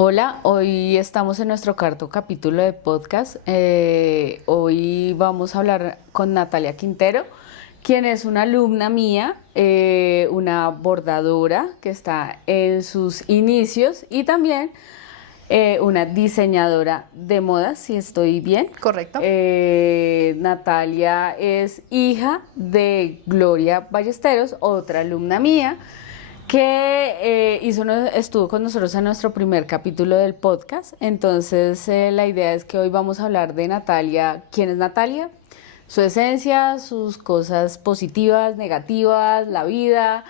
Hola, hoy estamos en nuestro cuarto capítulo de podcast. Hoy vamos a hablar con Natalia Quintero, quien es una alumna mía, una bordadora que está en sus inicios y también una diseñadora de modas, si estoy bien. Correcto. Natalia es hija de Gloria Ballesteros, otra alumna mía que estuvo con nosotros en nuestro primer capítulo del podcast. Entonces, la idea es que hoy vamos a hablar de Natalia. ¿Quién es Natalia? Su esencia, sus cosas positivas, negativas, la vida.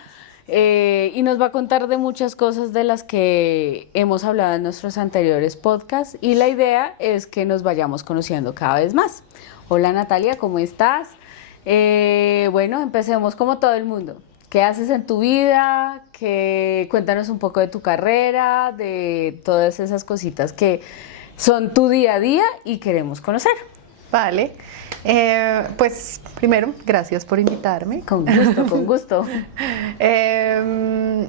Y nos va a contar de muchas cosas de las que hemos hablado en nuestros anteriores podcasts. Y la idea es que nos vayamos conociendo cada vez más. Hola Natalia, ¿cómo estás? Bueno, empecemos como todo el mundo. ¿Qué haces en tu vida? Cuéntanos un poco de tu carrera, de todas esas cositas que son tu día a día y queremos conocer. Vale. Pues primero, gracias por invitarme. Con gusto, con gusto.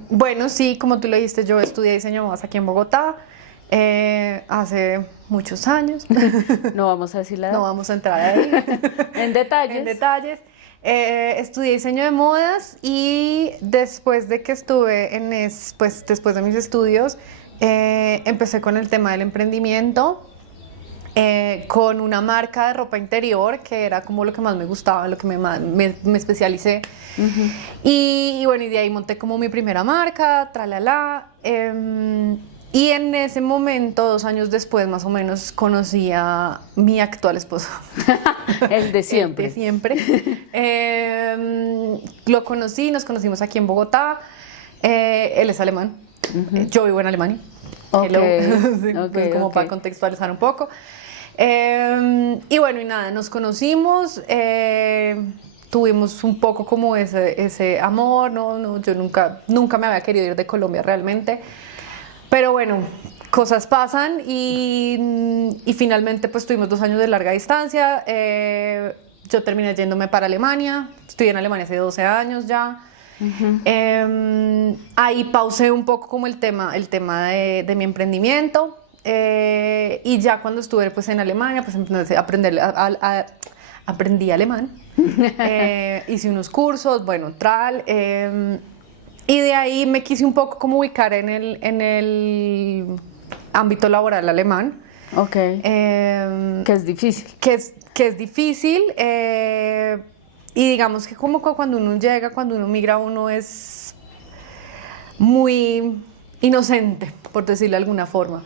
Bueno, sí, como tú lo dijiste, yo estudié diseño de modas aquí en Bogotá hace muchos años. No vamos a decir la edad. No vamos a entrar ahí En detalles. en detalles. Estudié diseño de modas y después de que estuve pues después de mis estudios, empecé con el tema del emprendimiento. Con una marca de ropa interior que era como lo que más me gustaba, lo que me especialicé. Uh-huh. Y bueno, y de ahí monté como mi primera marca, tralala. Y en ese momento, 2 años después más o menos, conocí a mi actual esposo. El de siempre. El de siempre. Lo conocí, nos conocimos aquí en Bogotá. Él es alemán. Uh-huh. Yo vivo en Alemania. Okay. Sí, Okay, como okay. para contextualizar un poco. Y bueno, y nada, nos conocimos, tuvimos un poco como ese amor, no, yo nunca me había querido ir de Colombia realmente, pero bueno, cosas pasan y finalmente pues tuvimos 2 años de larga distancia. Yo terminé yéndome para Alemania, estudié en Alemania hace 12 años ya. Uh-huh. Ahí pausé un poco como el tema de mi emprendimiento. Y ya cuando estuve pues en Alemania pues empecé a aprendí alemán. Hice unos cursos, bueno, y de ahí me quise un poco como ubicar en el ámbito laboral alemán. Okay. Que es difícil. Que es difícil, y digamos que como cuando uno migra, uno es muy inocente, por decirlo de alguna forma.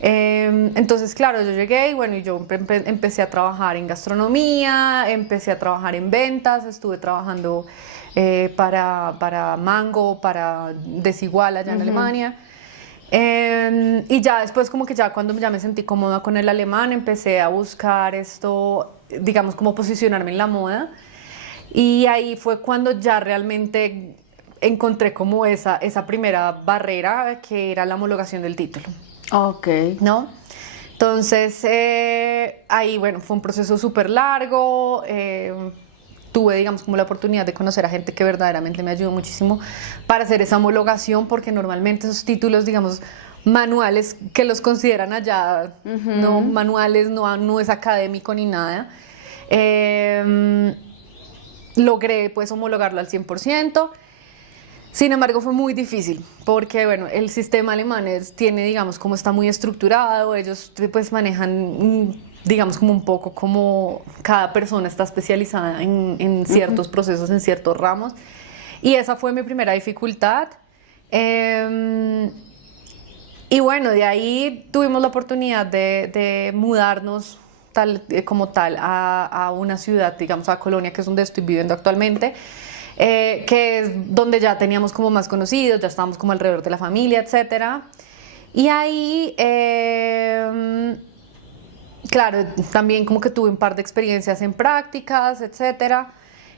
Entonces, claro, yo llegué y bueno, yo empecé a trabajar en gastronomía, empecé a trabajar en ventas, estuve trabajando para Mango, para Desigual allá en Alemania. Y ya después como que ya cuando ya me sentí cómoda con el alemán, empecé a buscar esto, digamos, como posicionarme en la moda. Y ahí fue cuando ya realmente encontré como esa primera barrera, que era la homologación del título. Ok. ¿No? Entonces, ahí, bueno, fue un proceso súper largo. Tuve, digamos, como la oportunidad de conocer a gente que verdaderamente me ayudó muchísimo para hacer esa homologación, porque normalmente esos títulos, digamos, manuales, que los consideran allá, uh-huh, no manuales, no es académico ni nada. Logré, pues, homologarlo al 100%. Sin embargo, fue muy difícil porque, bueno, el sistema alemán tiene, digamos, como está muy estructurado, ellos pues manejan, digamos, como un poco como cada persona está especializada en ciertos procesos, en ciertos ramos. Y esa fue mi primera dificultad. Y bueno, de ahí tuvimos la oportunidad de mudarnos como tal a una ciudad, digamos, a Colonia, que es donde estoy viviendo actualmente. Que es donde ya teníamos como más conocidos, ya estábamos como alrededor de la familia, etcétera. Y ahí, claro, también como que tuve un par de experiencias en prácticas, etcétera.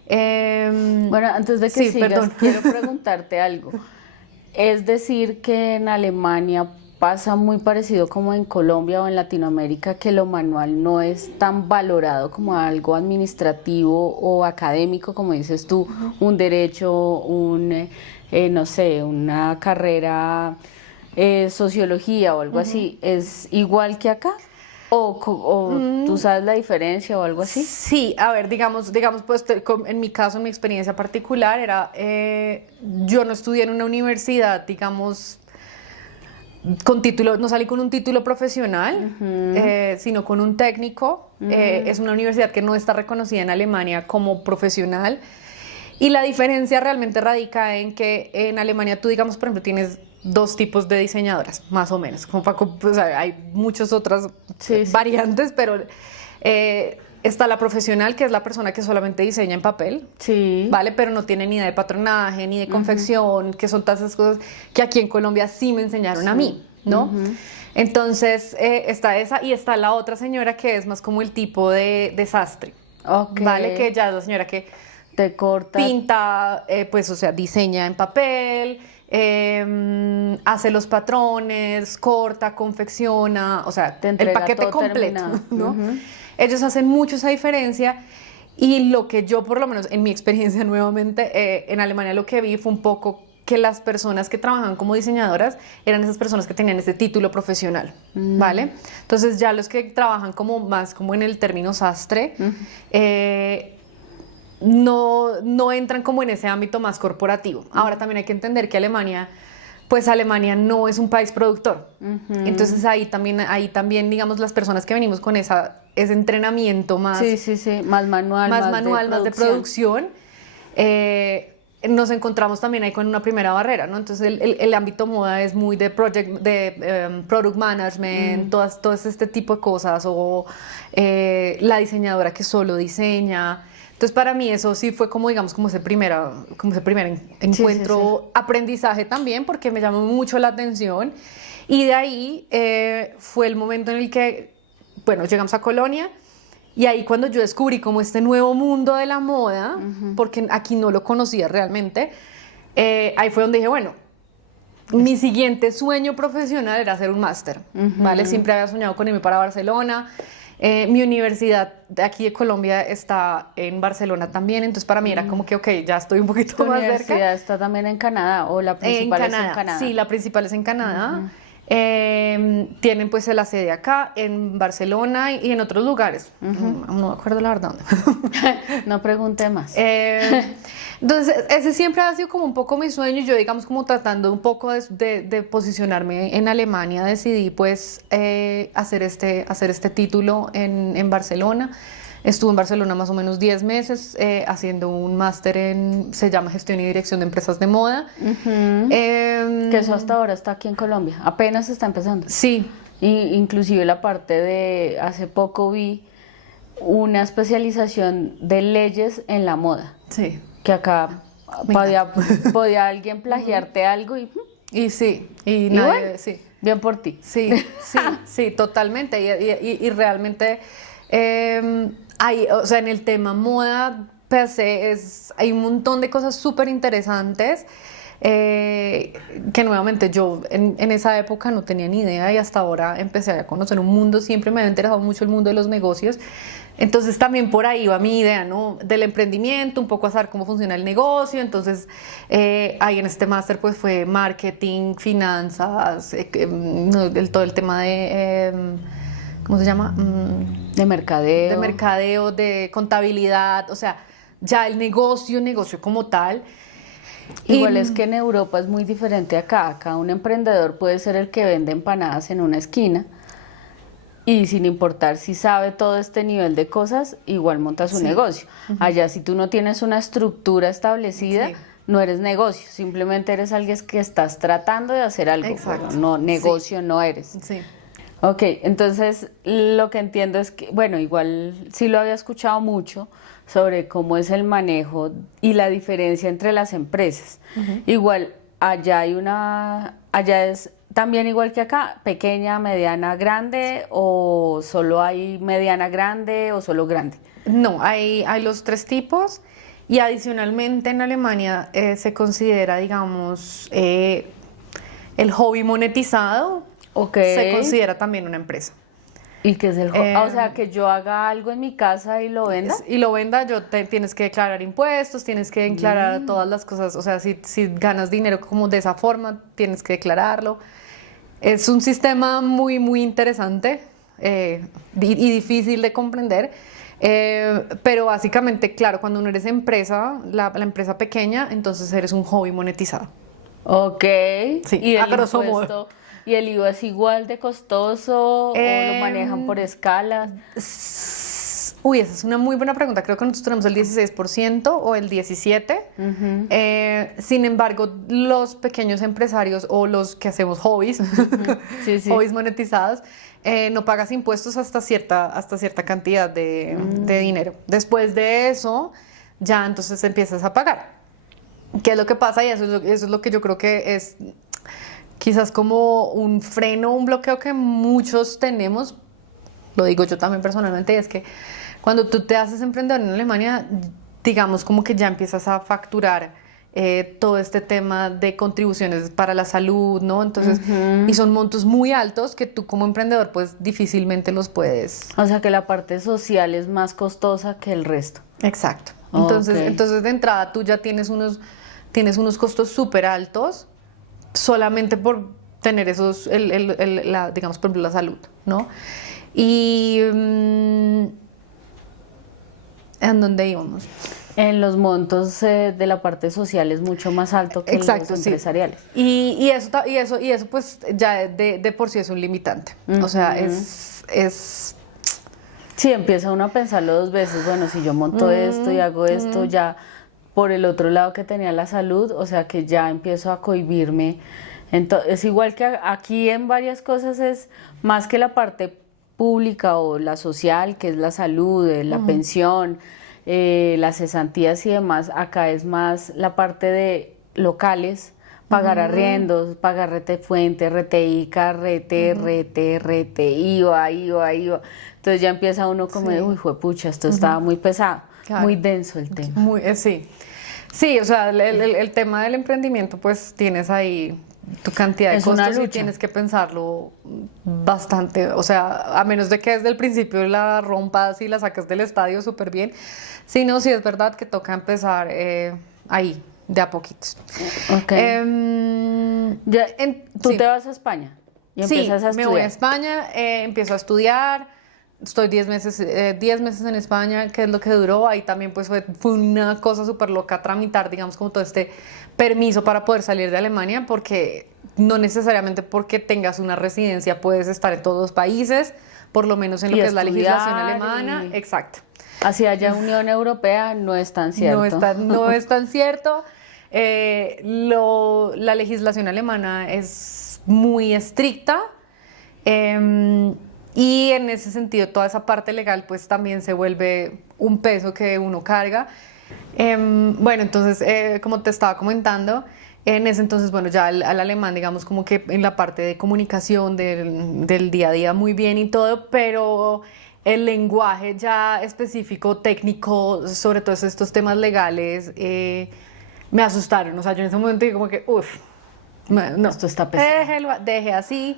Bueno, antes de que sí, sigas, perdón. quiero preguntarte algo. Es decir, que en Alemania pasa muy parecido como en Colombia o en Latinoamérica, que lo manual no es tan valorado como algo administrativo o académico, como dices tú, un derecho, no sé, una carrera sociología o algo así, ¿es igual que acá? ¿O tú sabes la diferencia o algo así? Sí, a ver, digamos pues en mi caso, en mi experiencia particular, yo no estudié en una universidad, digamos, con título, no salí con un título profesional, sino con un técnico. Es una universidad que no está reconocida en Alemania como profesional. Y la diferencia realmente radica en que en Alemania tú, digamos, por ejemplo, tienes dos tipos de diseñadoras, más o menos. Como para, o sea, hay muchas otras variantes, pero está la profesional, que es la persona que solamente diseña en papel, ¿vale? Pero no tiene ni idea de patronaje, ni de confección, que son todas esas cosas que aquí en Colombia sí me enseñaron a mí, ¿no? Entonces, está esa, y está la otra señora que es más como el tipo de desastre, ¿vale? Que ya es la señora que te corta, pinta, pues, o sea, diseña en papel, hace los patrones, corta, confecciona, o sea, el paquete completo, ¿no? Ellos hacen mucho esa diferencia, y lo que yo, por lo menos en mi experiencia nuevamente, en Alemania lo que vi fue un poco que las personas que trabajaban como diseñadoras eran esas personas que tenían ese título profesional, ¿vale? Entonces ya los que trabajan como más como en el término sastre, no entran como en ese ámbito más corporativo. Ahora también hay que entender que Alemania no es un país productor. Entonces ahí también, digamos, las personas que venimos con ese entrenamiento más... más manual, más de producción, nos encontramos también ahí con una primera barrera, ¿no? Entonces el ámbito moda es muy de product management, todo este tipo de cosas, o la diseñadora que solo diseña. Entonces, para mí eso sí fue como, digamos, como ese primer encuentro, aprendizaje también, porque me llamó mucho la atención. Y de ahí fue el momento en el que, bueno, llegamos a Colonia, y ahí cuando yo descubrí como este nuevo mundo de la moda, porque aquí no lo conocía realmente, ahí fue donde dije, bueno, mi siguiente sueño profesional era hacer un máster, ¿vale? Siempre había soñado con irme para Barcelona. Mi universidad de aquí de Colombia está en Barcelona también, entonces para mí era como que, ok, ya estoy un poquito más cerca. ¿Tu universidad está también en Canadá o la principal es en Canadá? Sí, la principal es en Canadá. Tienen pues la sede acá, en Barcelona y en otros lugares. No me acuerdo la verdad dónde. No pregunté más. Entonces, ese siempre ha sido como un poco mi sueño. Yo, digamos, como tratando un poco de posicionarme en Alemania, decidí pues hacer este título en Barcelona. Estuve en Barcelona más o menos 10 meses haciendo un máster se llama Gestión y Dirección de Empresas de Moda. Que eso hasta ahora está aquí en Colombia, apenas está empezando. Sí. Inclusive la parte de, hace poco vi una especialización de leyes en la moda. Sí. Que acá podía alguien plagiarte algo y sí, y nadie, bueno, sí. Bien por ti. Sí, sí, totalmente. Y realmente o sea, en el tema moda per se hay un montón de cosas súper interesantes que nuevamente yo en esa época no tenía ni idea, y hasta ahora empecé a conocer un mundo. Siempre me había interesado mucho el mundo de los negocios. Entonces también por ahí va mi idea, ¿no? Del emprendimiento, un poco a saber cómo funciona el negocio. Entonces ahí en este máster pues fue marketing, finanzas, todo el tema de, ¿cómo se llama? De mercadeo. De mercadeo, de contabilidad, o sea, ya el negocio como tal. Igual es que en Europa es muy diferente acá. Acá un emprendedor puede ser el que vende empanadas en una esquina, y sin importar si sabe todo este nivel de cosas, igual monta su negocio. Allá, si tú no tienes una estructura establecida, no eres negocio, simplemente eres alguien que estás tratando de hacer algo. Exacto. Pero no, negocio no eres. Sí. Ok, entonces lo que entiendo es que, bueno, igual sí lo había escuchado mucho sobre cómo es el manejo y la diferencia entre las empresas. Igual, allá es también igual que acá, pequeña, mediana, grande, o solo hay mediana, grande, o solo grande. No, hay los tres tipos, y adicionalmente en Alemania se considera, digamos, el hobby monetizado. Se considera también una empresa. ¿Y qué es el hobby? O sea, que yo haga algo en mi casa y lo venda. Tienes que declarar impuestos, tienes que declarar todas las cosas. O sea, si ganas dinero como de esa forma, tienes que declararlo. Es un sistema muy, muy interesante y difícil de comprender. Pero básicamente, claro, cuando uno eres empresa, la empresa pequeña, entonces eres un hobby monetizado. Ok. Sí, ¿Y a el grosso modo. impuesto? ¿Y el IVA es igual de costoso o lo manejan por escalas? Uy, esa es una muy buena pregunta. Creo que nosotros tenemos el 16% o el 17%. Sin embargo, los pequeños empresarios o los que hacemos hobbies, Sí, sí. hobbies monetizados, no pagas impuestos hasta cierta cantidad de dinero. Después de eso, ya entonces empiezas a pagar. ¿Qué es lo que pasa? Y eso es lo que yo creo que es quizás como un freno, un bloqueo que muchos tenemos, lo digo yo también personalmente, y es que cuando tú te haces emprendedor en Alemania, digamos como que ya empiezas a facturar todo este tema de contribuciones para la salud, ¿no? Entonces, y son montos muy altos que tú como emprendedor pues difícilmente los puedes. O sea que la parte social es más costosa que el resto. Exacto. Ok. Entonces de entrada tú ya tienes unos costos súper altos solamente por tener esos, digamos, por ejemplo, la salud, ¿no? Y ¿en dónde íbamos? En los montos de la parte social es mucho más alto que Exacto, los sí. empresariales. Y eso pues ya de por sí es un limitante. O sea, es Sí, empieza uno a pensarlo dos veces. Bueno, si yo monto esto y hago esto, ya por el otro lado que tenía la salud, o sea que ya empiezo a cohibirme. Entonces, es igual que aquí en varias cosas es más que la parte pública o la social, que es la salud, la pensión, las cesantías y demás. Acá es más la parte de locales, pagar arriendos, pagar rete fuente, rete ICA, rete, IVA. Entonces ya empieza uno como de, uy, juepucha, esto estaba muy pesado, Claro. muy denso el tema. Sí. Sí, o sea, el tema del emprendimiento, pues tienes ahí tu cantidad de Es una costos y lucha. tienes que pensarlo bastante. O sea, a menos de que desde el principio la rompas y la saques del estadio súper bien. Si no, sí es verdad que toca empezar ahí, de a poquitos. Ok. ¿Tú Sí. te vas a España y Sí, empiezas a me voy a estudiar? España, empiezo a estudiar, estoy 10 meses en España, que es lo que duró. Ahí también pues fue una cosa súper loca tramitar, digamos, como todo este permiso para poder salir de Alemania, porque no necesariamente porque tengas una residencia puedes estar en todos los países, por lo menos en lo Y que es la legislación estudiar alemana. y- Exacto. Hacia allá Unión Europea no es tan cierto. No es tan cierto. La legislación alemana es muy estricta, y en ese sentido toda esa parte legal pues también se vuelve un peso que uno carga. Bueno, entonces como te estaba comentando, en ese entonces, bueno, ya al alemán, digamos, como que en la parte de comunicación del día a día muy bien y todo, pero el lenguaje ya específico, técnico, sobre todos estos temas legales, me asustaron. O sea, yo en ese momento dije como que, uff, no, Esto está pesado. deje así.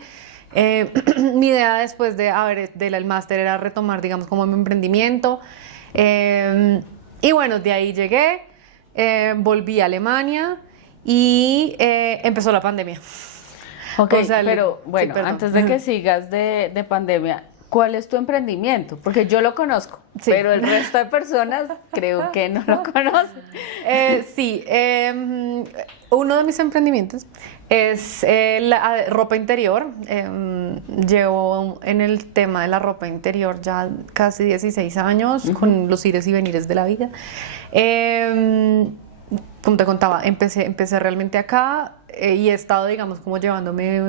Mi idea después del máster era retomar, digamos, como mi emprendimiento. Y bueno, de ahí llegué, volví a Alemania y empezó la pandemia. Ok, O sea, pero sí, bueno, perdón. antes de que sigas de pandemia, ¿cuál es tu emprendimiento? Porque yo lo conozco, Sí. pero el resto de personas creo que no lo conocen. Sí, uno de mis emprendimientos es la ropa interior. Llevo en el tema de la ropa interior ya casi 16 años, con los ires y venires de la vida. Como te contaba, empecé realmente acá, y he estado, digamos, como llevándome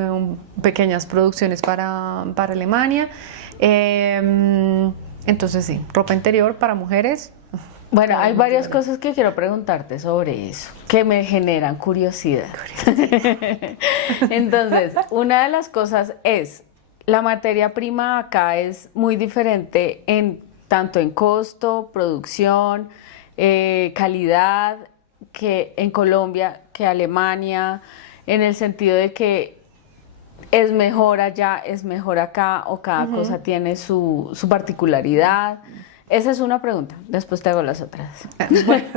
pequeñas producciones para Alemania. Entonces sí, ropa interior para mujeres. Bueno, hay varias cosas que quiero preguntarte sobre eso, que me generan curiosidad. Entonces, una de las cosas es, la materia prima acá es muy diferente tanto en costo, producción, calidad, que en Colombia, que Alemania, en el sentido de que es mejor allá, es mejor acá, o cada cosa tiene su particularidad. Esa es una pregunta, después te hago las otras. Bueno,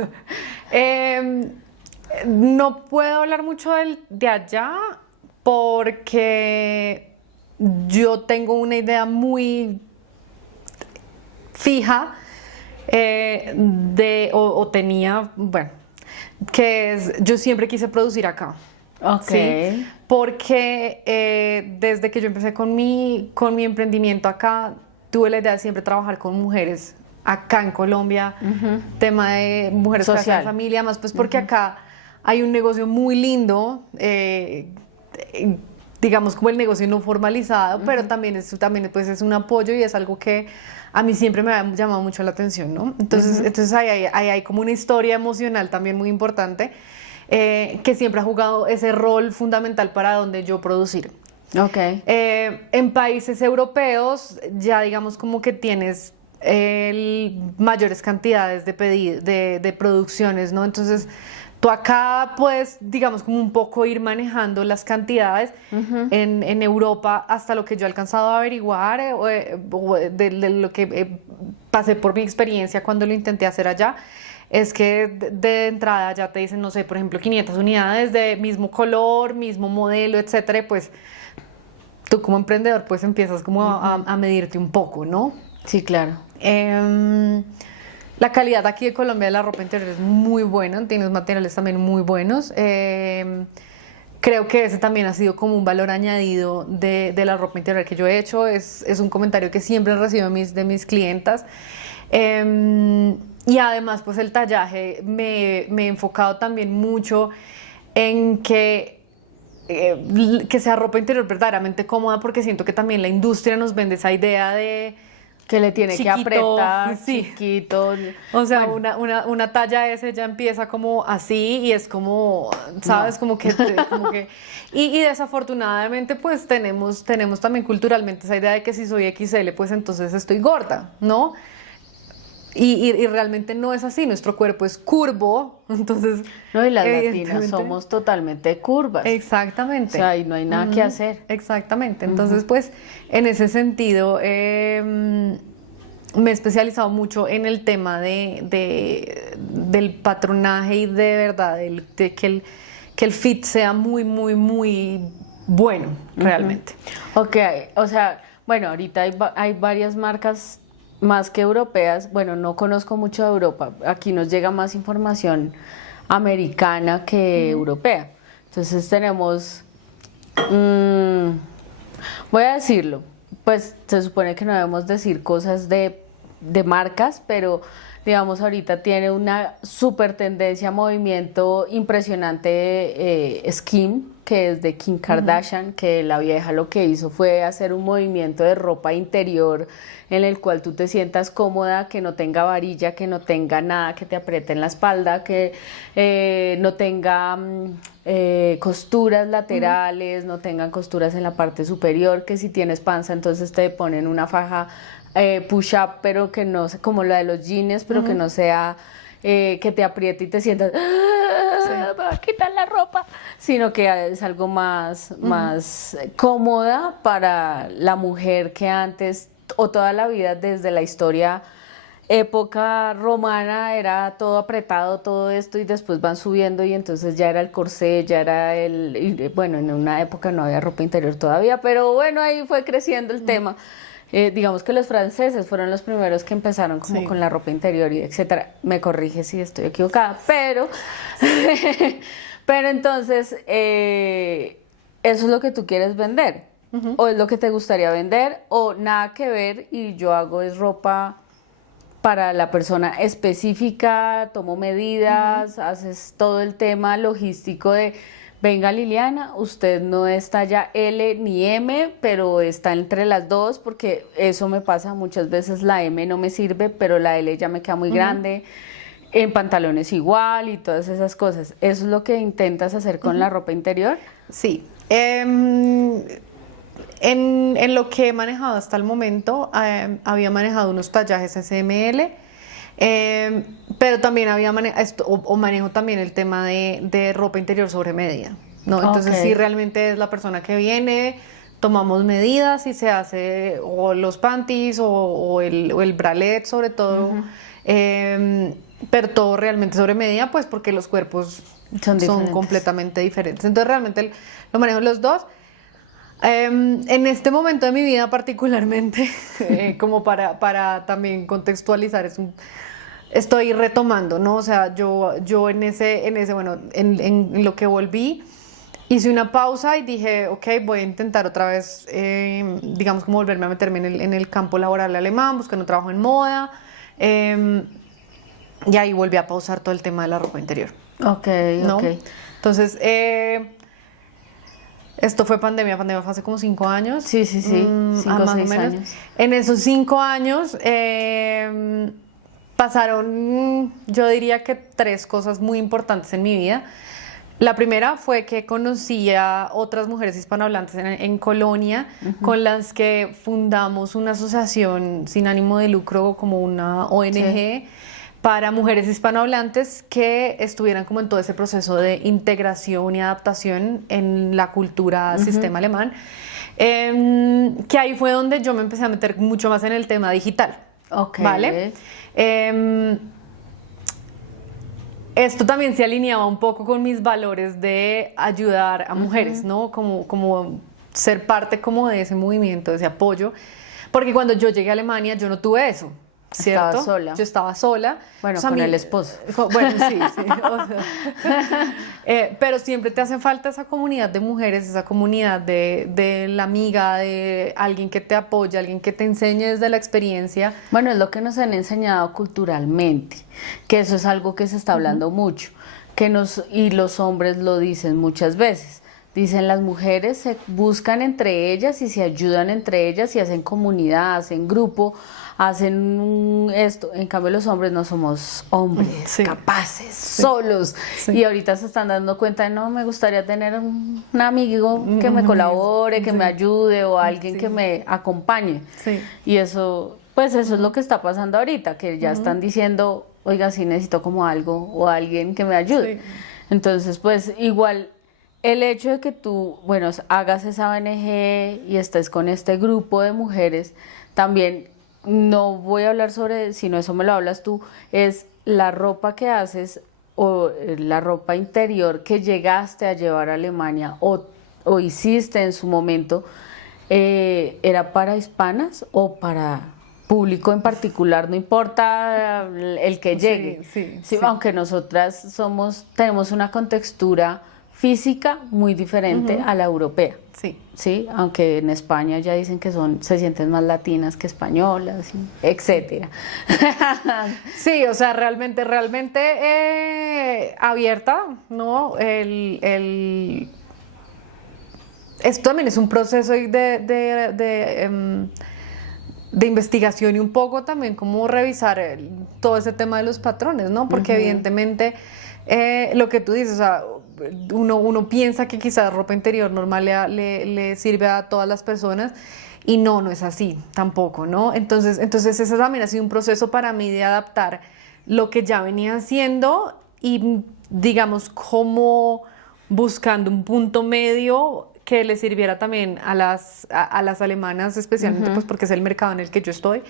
no puedo hablar mucho de allá, porque yo tengo una idea muy fija o tenía, bueno, que es, yo siempre quise producir acá. Ok. ¿Sí? Porque desde que yo empecé con mi emprendimiento acá, tuve la idea de siempre trabajar con mujeres acá en Colombia, tema de mujeres que hacen Social. familia, más pues porque acá hay un negocio muy lindo, digamos como el negocio no formalizado, pero también pues es un apoyo y es algo que a mí siempre me ha llamado mucho la atención, ¿no? Entonces ahí hay como una historia emocional también muy importante, que siempre ha jugado ese rol fundamental para donde yo producir. Ok. En países europeos ya digamos como que tienes mayores cantidades de producciones, ¿no? Entonces tú acá puedes, digamos, como un poco ir manejando las cantidades. En Europa, hasta lo que yo he alcanzado a averiguar, de lo que pasé por mi experiencia cuando lo intenté hacer allá, es que de entrada ya te dicen, no sé, por ejemplo, 500 unidades de mismo color, mismo modelo, etcétera, y pues tú como emprendedor pues empiezas como a medirte un poco, ¿no? Sí, claro. La calidad aquí de Colombia de la ropa interior es muy buena, tienes materiales también muy buenos. Creo que ese también ha sido como un valor añadido de la ropa interior que yo he hecho. Es un comentario que siempre recibo de mis clientas. Y además, pues el tallaje me he enfocado también mucho en que sea ropa interior verdaderamente cómoda, porque siento que también la industria nos vende esa idea de Que le tiene que chiquito, apretar, sí. chiquito. O sea, Bueno, una talla S ya empieza como así y es como, ¿sabes? No. Como que y desafortunadamente pues tenemos también culturalmente esa idea de que si soy XL pues entonces estoy gorda, ¿no? Y realmente no es así, nuestro cuerpo es curvo, entonces... No, y las latinas evidentemente- somos totalmente curvas. Exactamente. O sea, ahí no hay nada que hacer. Exactamente. Entonces, pues, en ese sentido, me he especializado mucho en el tema del patronaje y de verdad, que el fit sea muy, muy, muy bueno, realmente. Ok, o sea, bueno, ahorita hay varias marcas más que europeas. Bueno, no conozco mucho de Europa. Aquí nos llega más información americana que europea. Entonces tenemos, voy a decirlo, pues se supone que no debemos decir cosas de marcas, pero digamos ahorita tiene una super tendencia, movimiento impresionante, Skim, que es de Kim Kardashian, que la vieja lo que hizo fue hacer un movimiento de ropa interior en el cual tú te sientas cómoda, que no tenga varilla, que no tenga nada que te apriete en la espalda, que no tenga costuras laterales, no tengan costuras en la parte superior, que si tienes panza entonces te ponen una faja push-up, pero que no sea como la de los jeans, pero que no sea que te apriete y te sientas, me va a quitar la ropa, sino que es algo más cómoda para la mujer que antes o toda la vida desde la historia época romana era todo apretado, todo esto, y después van subiendo y entonces ya era el corsé, ya era bueno, en una época no había ropa interior todavía, pero bueno, ahí fue creciendo el tema. Digamos que los franceses fueron los primeros que empezaron como con la ropa interior y etcétera. Me corrige si estoy equivocada, pero pero entonces eso es lo que tú quieres vender, o es lo que te gustaría vender, o nada que ver y yo hago es ropa para la persona específica, tomo medidas, haces todo el tema logístico de, venga Liliana, usted no es talla L ni M, pero está entre las dos, porque eso me pasa muchas veces, la M no me sirve, pero la L ya me queda muy grande, en pantalones igual y todas esas cosas. ¿Eso es lo que intentas hacer con la ropa interior? Sí. En lo que he manejado hasta el momento, había manejado unos tallajes SML, pero también manejo también el tema de ropa interior sobre medida, ¿no? Entonces, sí, realmente es la persona que viene, tomamos medidas y se hace o los panties o el bralette sobre todo, pero todo realmente sobre medida, pues porque los cuerpos son completamente diferentes. Entonces, realmente lo manejo los dos. En este momento de mi vida particularmente, como para también contextualizar, estoy retomando, ¿no? O sea, yo bueno, en lo que volví, hice una pausa y dije, ok, voy a intentar otra vez, digamos, como volverme a meterme en el campo laboral alemán, buscando trabajo en moda, y ahí volví a pausar todo el tema de la ropa interior. Ok, ¿No? ok. Entonces, esto fue pandemia fue hace como 5 años. Sí, 5 o más 6 o menos. años. En esos 5 años pasaron, yo diría que 3 cosas muy importantes en mi vida. La primera fue que conocí a otras mujeres hispanohablantes en Colonia, con las que fundamos una asociación sin ánimo de lucro, como una ONG. Sí. Para mujeres hispanohablantes que estuvieran como en todo ese proceso de integración y adaptación en la cultura sistema alemán, que ahí fue donde yo me empecé a meter mucho más en el tema digital. Ok. ¿Vale? Esto también se alineaba un poco con mis valores de ayudar a mujeres, ¿no? Como ser parte como de ese movimiento, de ese apoyo, porque cuando yo llegué a Alemania yo no tuve eso. ¿Cierto? Estaba sola. Yo estaba sola. Bueno, o sea, con el esposo. Bueno, sí. O sea, pero siempre te hace falta esa comunidad de mujeres, esa comunidad de la amiga, de alguien que te apoya, alguien que te enseñe desde la experiencia. Bueno, es lo que nos han enseñado culturalmente, que eso es algo que se está hablando mucho, y los hombres lo dicen muchas veces. Dicen, las mujeres se buscan entre ellas y se ayudan entre ellas y hacen comunidad, hacen grupo, hacen esto. En cambio, los hombres no somos hombres capaces, solos. Sí. Y ahorita se están dando cuenta de, no, me gustaría tener un amigo que me colabore, que me ayude, o alguien que me acompañe. Sí. Y eso, pues eso es lo que está pasando ahorita, que ya están diciendo, oiga, sí necesito como algo o alguien que me ayude. Sí. Entonces, pues igual, el hecho de que tú, bueno, hagas esa ONG y estés con este grupo de mujeres, también no voy a hablar sobre, sino eso me lo hablas tú, es la ropa que haces o la ropa interior que llegaste a llevar a Alemania o hiciste en su momento, ¿era para hispanas o para público en particular? No importa el que llegue, sí, aunque nosotras tenemos una contextura física muy diferente a la europea. Sí, aunque en España ya dicen que se sienten más latinas que españolas, etcétera. Sí, o sea, realmente abierta, ¿no? Esto también es un proceso de investigación y un poco también como revisar todo ese tema de los patrones, ¿no? Porque evidentemente lo que tú dices, o sea, uno piensa que quizás ropa interior normal le sirve a todas las personas y no es así tampoco, ¿no? Entonces ese también ha sido un proceso para mí de adaptar lo que ya venía haciendo y digamos como buscando un punto medio que le sirviera también a las alemanas especialmente, pues porque es el mercado en el que yo estoy,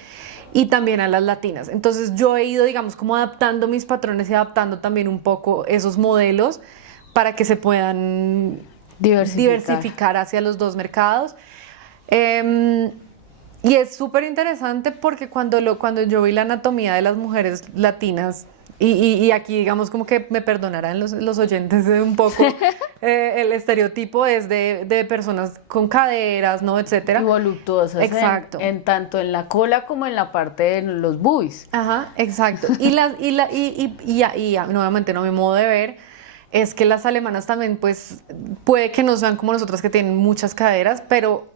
y también a las latinas. Entonces yo he ido, digamos, como adaptando mis patrones y adaptando también un poco esos modelos para que se puedan diversificar hacia los dos mercados. Y es súper interesante porque cuando yo vi la anatomía de las mujeres latinas, y aquí digamos como que me perdonarán los oyentes un poco, el estereotipo es de personas con caderas, ¿no? Etcétera. Y voluptuosas. Exacto. En tanto en la cola como en la parte de los boobies. Ajá, exacto. Y nuevamente, no, mi modo de ver es que las alemanas también, pues, puede que no sean como nosotras que tienen muchas caderas, pero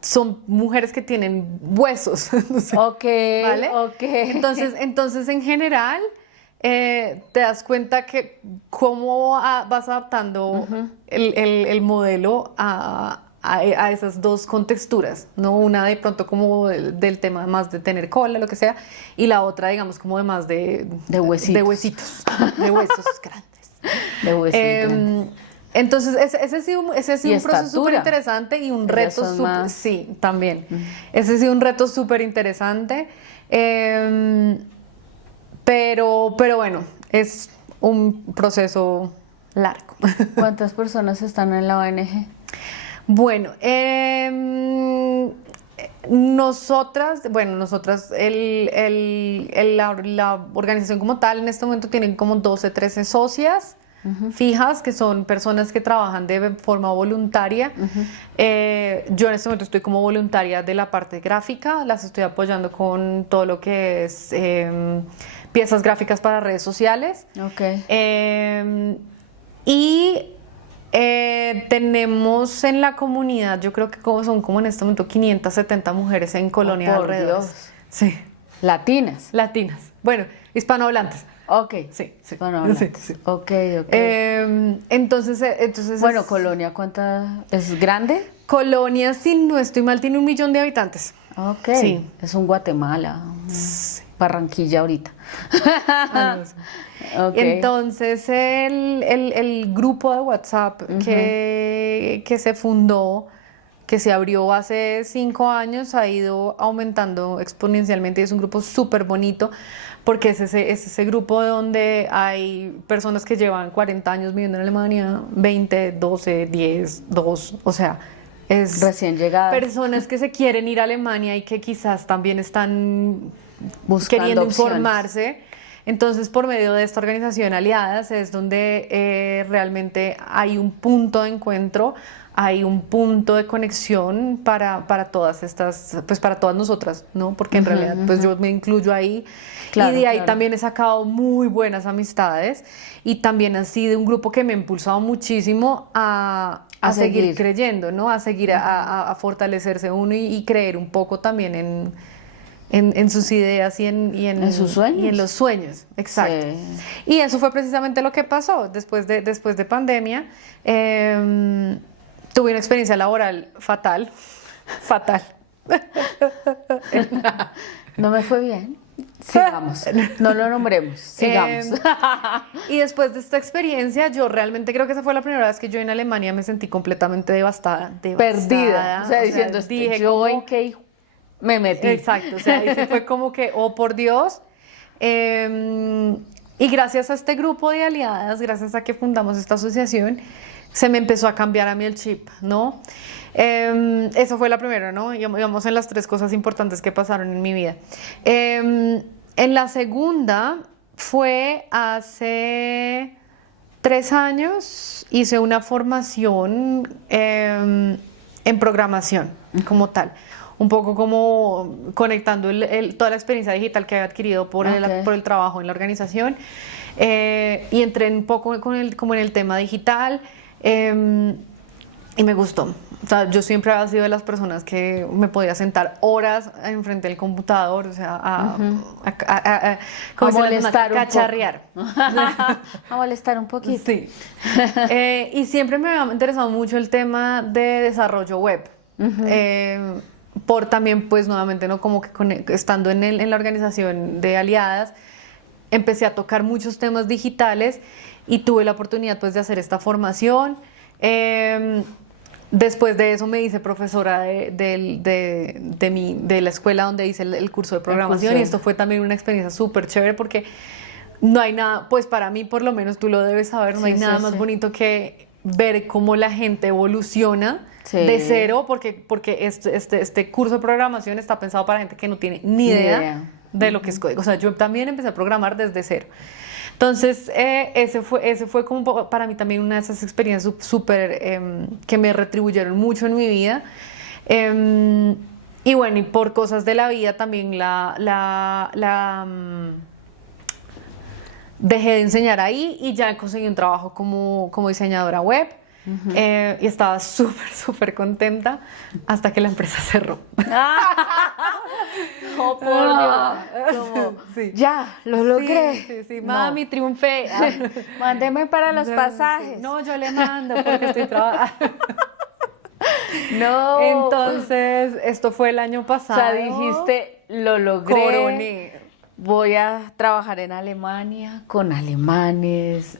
son mujeres que tienen huesos. No sé, ¿vale? Ok. Entonces en general, te das cuenta que cómo vas adaptando el modelo a esas dos contexturas, ¿no? Una de pronto como del tema más de tener cola, lo que sea, y la otra, digamos, como de más de huesitos. De huesitos, de huesos grandes. De huesitos. Entonces, ese ha sido un proceso súper interesante y un reto súper... Sí, también. Ese ha sido un reto súper interesante. Pero bueno, es un proceso largo. ¿Cuántas personas están en la ONG? Bueno, nosotras, la organización como tal en este momento tienen como 12, 13 socias fijas, que son personas que trabajan de forma voluntaria. Yo en este momento estoy como voluntaria de la parte gráfica, las estoy apoyando con todo lo que es piezas gráficas para redes sociales. Ok. Tenemos en la comunidad, yo creo que son como en este momento 570 mujeres en Colonia Oh, por alrededor. Dios. Sí, Latinas. latinas. Bueno, hispanohablantes. Ok. Sí, sí. Bueno, Sí, sí. Ok, ok. Entonces Bueno, Colonia, ¿cuánta? ¿Es grande? Colonia, si no estoy mal, tiene 1 millón de habitantes. Ok. Sí. Es un Guatemala, Barranquilla ahorita. Ok. Entonces el grupo de WhatsApp que se fundó, que se abrió hace 5 años, ha ido aumentando exponencialmente y es un grupo súper bonito porque es ese grupo donde hay personas que llevan 40 años viviendo en Alemania, 20, 12, 10, 2, o sea, es Recién llegada. personas que se quieren ir a Alemania y que quizás también están Buscando queriendo opciones. informarse. Entonces, por medio de esta organización Aliadas es donde realmente hay un punto de encuentro, hay un punto de conexión para todas estas, pues para todas nosotras, ¿no? Porque en realidad, pues yo me incluyo ahí. Claro, Y de ahí claro. también he sacado muy buenas amistades y también ha sido un grupo que me ha impulsado muchísimo a seguir seguir. creyendo, ¿no? A seguir a fortalecerse uno y creer un poco también en sus ideas y En sus sueños. y en los sueños, exacto. Sí. Y eso fue precisamente lo que pasó después de pandemia. Tuve una experiencia laboral fatal, fatal. No me fue bien. Sigamos. No lo nombremos. Sigamos. Y después de esta experiencia, yo realmente creo que esa fue la primera vez que yo en Alemania me sentí completamente devastada. Perdida. O sea, diciendo, dije, yo ¿cómo? en qué me metí. Exacto, o sea, ahí sí fue como que, oh por Dios. Y gracias a este grupo de aliadas, gracias a que fundamos esta asociación, se me empezó a cambiar a mí el chip, ¿no? Eso fue la primera, ¿no? Íbamos en las 3 cosas importantes que pasaron en mi vida. En la segunda fue hace 3 años, hice una formación en programación como tal. Un poco como conectando toda la experiencia digital que había adquirido por el trabajo en la organización. Y entré un poco como en el tema digital y me gustó. O sea, yo siempre había sido de las personas que me podía sentar horas enfrente del computador, o sea, a molestar un cacharrear. A molestar un poquito. Sí. Y siempre me había interesado mucho el tema de desarrollo web. Por también, pues nuevamente, ¿no? Como que estando en la organización de aliadas, empecé a tocar muchos temas digitales y tuve la oportunidad, pues, de hacer esta formación. Después de eso me hice profesora de la escuela donde hice el curso de programación y esto fue también una experiencia súper chévere porque no hay nada, pues para mí por lo menos tú lo debes saber, no hay nada más bonito que ver cómo la gente evoluciona de cero porque este curso de programación está pensado para gente que no tiene ni idea de lo que es código. O sea, yo también empecé a programar desde cero. Entonces, ese fue como para mí también una de esas experiencias súper que me retribuyeron mucho en mi vida. Y bueno, y por cosas de la vida también dejé de enseñar ahí y ya conseguí un trabajo como diseñadora web. Y estaba súper contenta hasta que la empresa cerró. Oh, por Dios. Como, Sí. ya, lo logré. Sí, mami, triunfé. Mándeme para los pasajes. No, yo le mando porque estoy trabajando. No. Entonces, esto fue el año O pasado. sea, dijiste, lo logré. Coroné. Voy a trabajar en Alemania con alemanes.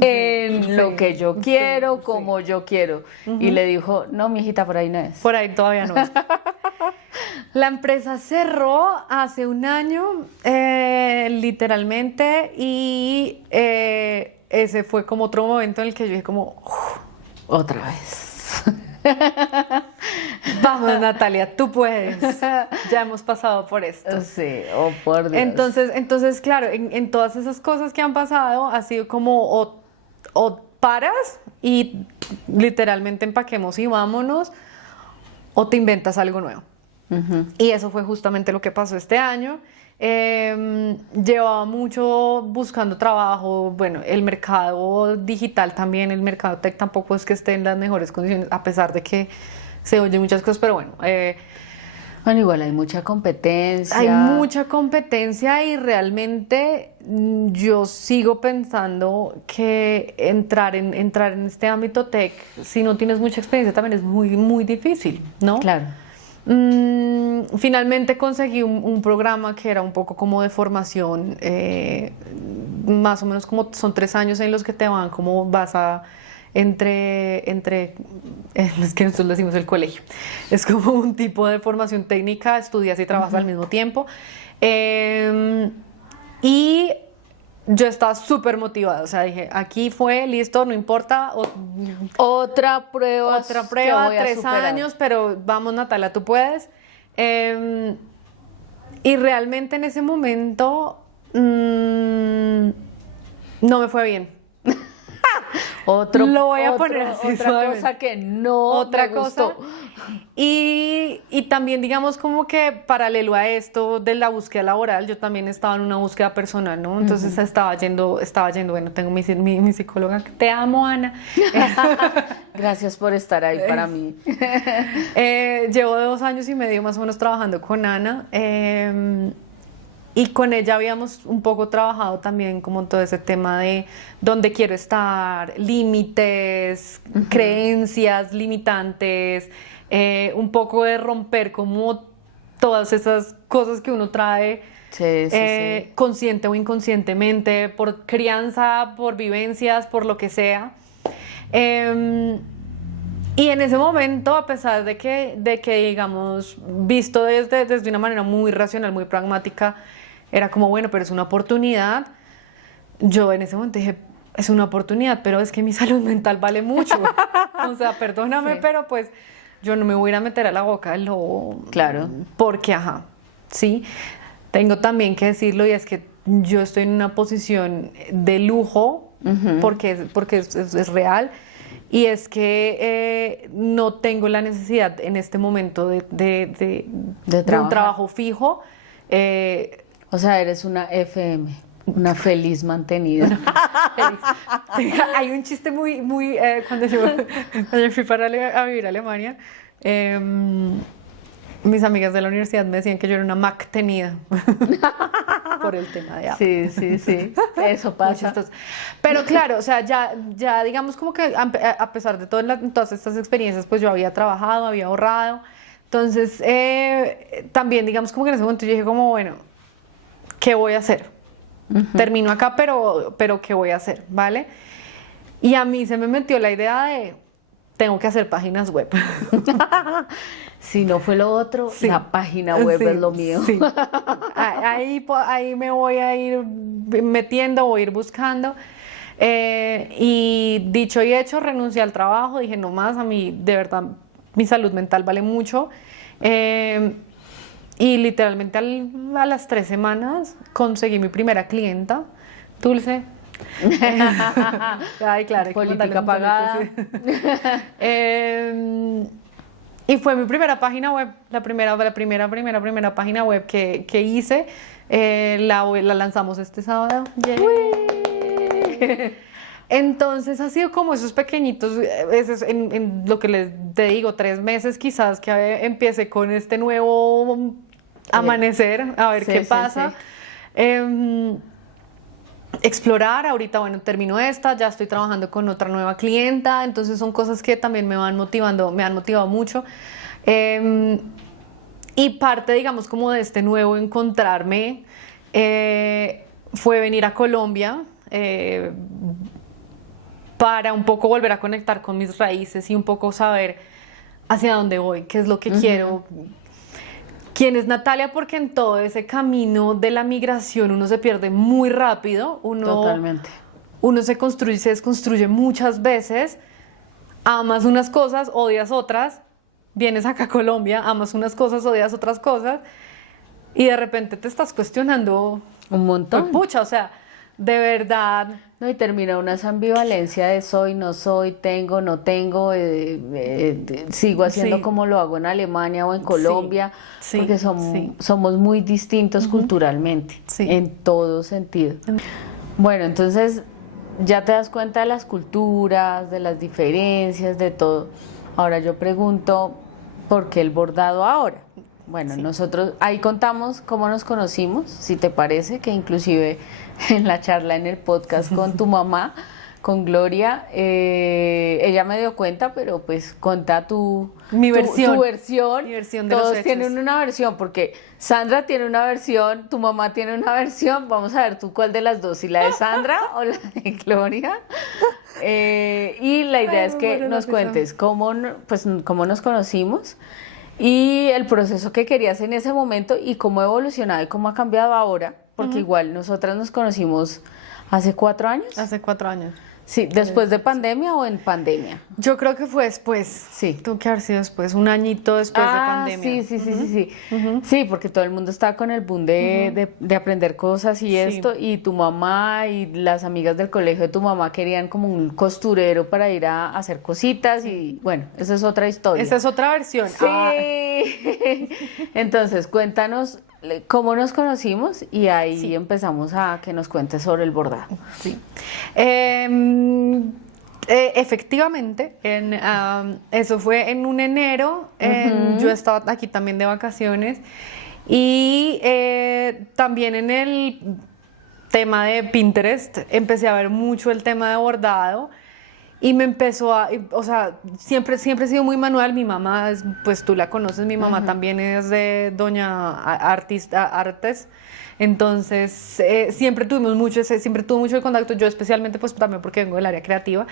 En lo que yo quiero, como yo quiero. Y le dijo, no, mijita, por ahí no es. Por ahí todavía no es. La empresa cerró hace un año, literalmente, y ese fue como otro momento en el que yo dije como... Otra vez. Vamos, Natalia, tú puedes. Ya hemos pasado por esto. Sí, oh por Dios. Entonces, claro, en todas esas cosas que han pasado, ha sido como o paras y literalmente empaquemos y vámonos, o te inventas algo nuevo. Y eso fue justamente lo que pasó este año. Llevaba mucho buscando trabajo. Bueno, el mercado digital también, el mercado tech tampoco es que esté en las mejores condiciones, a pesar de que se oyen muchas cosas, pero bueno. Bueno, igual hay mucha competencia. Hay mucha competencia y realmente yo sigo pensando que entrar en este ámbito tech, si no tienes mucha experiencia, también es muy, muy difícil, ¿no? Claro. Finalmente conseguí un programa que era un poco como de formación, más o menos como son 3 años en los que te van como vas a es que nosotros decimos el colegio, es como un tipo de formación técnica, estudias y trabajas al mismo tiempo, y yo estaba súper motivada, o sea, dije, aquí fue, listo, no importa. Otra prueba. 3 años, pero vamos, Natalia, tú puedes. Y realmente en ese momento no me fue bien. Lo voy a poner así otra suavemente. cosa que no Otra me gustó. cosa. Y también, digamos, como que paralelo a esto de la búsqueda laboral, yo también estaba en una búsqueda personal, ¿no? Entonces estaba yendo, bueno, tengo mi psicóloga, te amo, Ana. Gracias por estar ahí para mí. Llevo 2 años y medio más o menos trabajando con Ana. Y con ella habíamos un poco trabajado también como todo ese tema de dónde quiero estar, límites, creencias limitantes, un poco de romper como todas esas cosas que uno trae Sí. consciente o inconscientemente, por crianza, por vivencias, por lo que sea. Y en ese momento, a pesar de que digamos, visto desde una manera muy racional, muy pragmática, era como, bueno, pero es una oportunidad. Yo en ese momento dije, es una oportunidad, pero es que mi salud mental vale mucho. O sea, perdóname, Sí. pero pues yo no me voy a ir a meter a la boca del lobo. Claro. Porque, sí. Tengo también que decirlo, y es que yo estoy en una posición de lujo, porque es real. Y es que no tengo la necesidad en este momento de un trabajo fijo. O sea, eres una FM, una feliz mantenida. Hay un chiste muy cuando yo fui a vivir a Alemania, mis amigas de la universidad me decían que yo era una Mac tenida por el tema de Apple. Sí. Eso pasa. Pero claro, o sea, ya digamos como que a pesar de todas estas experiencias, pues yo había trabajado, había ahorrado. Entonces, también digamos como que en ese momento yo dije como, bueno, ¿qué voy a hacer? Termino acá, pero ¿qué voy a hacer? ¿Vale? Y a mí se me metió la idea de, tengo que hacer páginas web. Si no fue lo otro, Sí. la página web es lo mío. Sí. Ahí me voy a ir metiendo, voy a ir buscando. Y dicho y hecho, renuncié al trabajo, dije, no más, a mí de verdad mi salud mental vale mucho. Y literalmente a las 3 semanas conseguí mi primera clienta, Dulce. Ay, claro, hay que Política mandarle un saludo, sí. Y fue mi primera página web, la primera página web que hice. La lanzamos este sábado. Entonces ha sido como esos pequeñitos, en lo que te digo, 3 meses quizás que empiece con este nuevo amanecer, a ver qué pasa. Explorar, ahorita bueno, termino esta, ya estoy trabajando con otra nueva clienta, entonces son cosas que también me han motivado mucho. Y parte, digamos, como de este nuevo encontrarme, fue venir a Colombia, para un poco volver a conectar con mis raíces y un poco saber hacia dónde voy, qué es lo que quiero. ¿Quién es Natalia? Porque en todo ese camino de la migración uno se pierde muy rápido. Totalmente. Uno se construye y se desconstruye muchas veces amas unas cosas, odias otras, vienes acá a Colombia, amas unas cosas, odias otras cosas, y de repente te estás cuestionando Un montón. pucha, o sea, de verdad. No, y termina una ambivalencia de soy, no soy, tengo, no tengo, sigo haciendo Sí. como lo hago en Alemania o en Colombia, sí, porque sí. somos muy distintos culturalmente, Sí. en todo sentido. Bueno, entonces ya te das cuenta de las culturas, de las diferencias, de todo. Ahora yo pregunto, ¿por qué el bordado ahora? Bueno, Sí. nosotros ahí contamos cómo nos conocimos, si te parece, que inclusive en la charla en el podcast con tu mamá, con Gloria, ella me dio cuenta, pero pues cuenta Mi versión. tu versión. Mi versión de los Todos hechos. tienen una versión, porque Sandra tiene una versión, tu mamá tiene una versión. Vamos a ver tú cuál de las dos, si la de Sandra o la de Gloria. Y la idea Ay, es me que muero de nos risa. cuentes cómo nos conocimos y el proceso que querías en ese momento y cómo ha evolucionado y cómo ha cambiado ahora, porque igual nosotras nos conocimos hace 4 años. Hace 4 años. Sí, después de pandemia o en pandemia. Yo creo que fue después. Sí. Tuvo que haber sido después, un añito después de pandemia. Sí. Sí, porque todo el mundo estaba con el boom de aprender cosas y Sí. esto, y tu mamá y las amigas del colegio de tu mamá querían como un costurero para ir a hacer cositas y bueno, esa es otra historia. Esa es otra versión. Sí. Entonces, cuéntanos cómo nos conocimos y ahí Sí. empezamos a que nos cuentes sobre el bordado. Sí. Efectivamente, eso fue en un enero. Yo estaba aquí también de vacaciones y también en el tema de Pinterest empecé a ver mucho el tema de bordado. Y me empezó o sea, siempre he sido muy manual. Mi mamá, pues tú la conoces, mi mamá también es de doña artes. Entonces, siempre tuvo mucho el contacto, yo especialmente, pues también porque vengo del área creativa.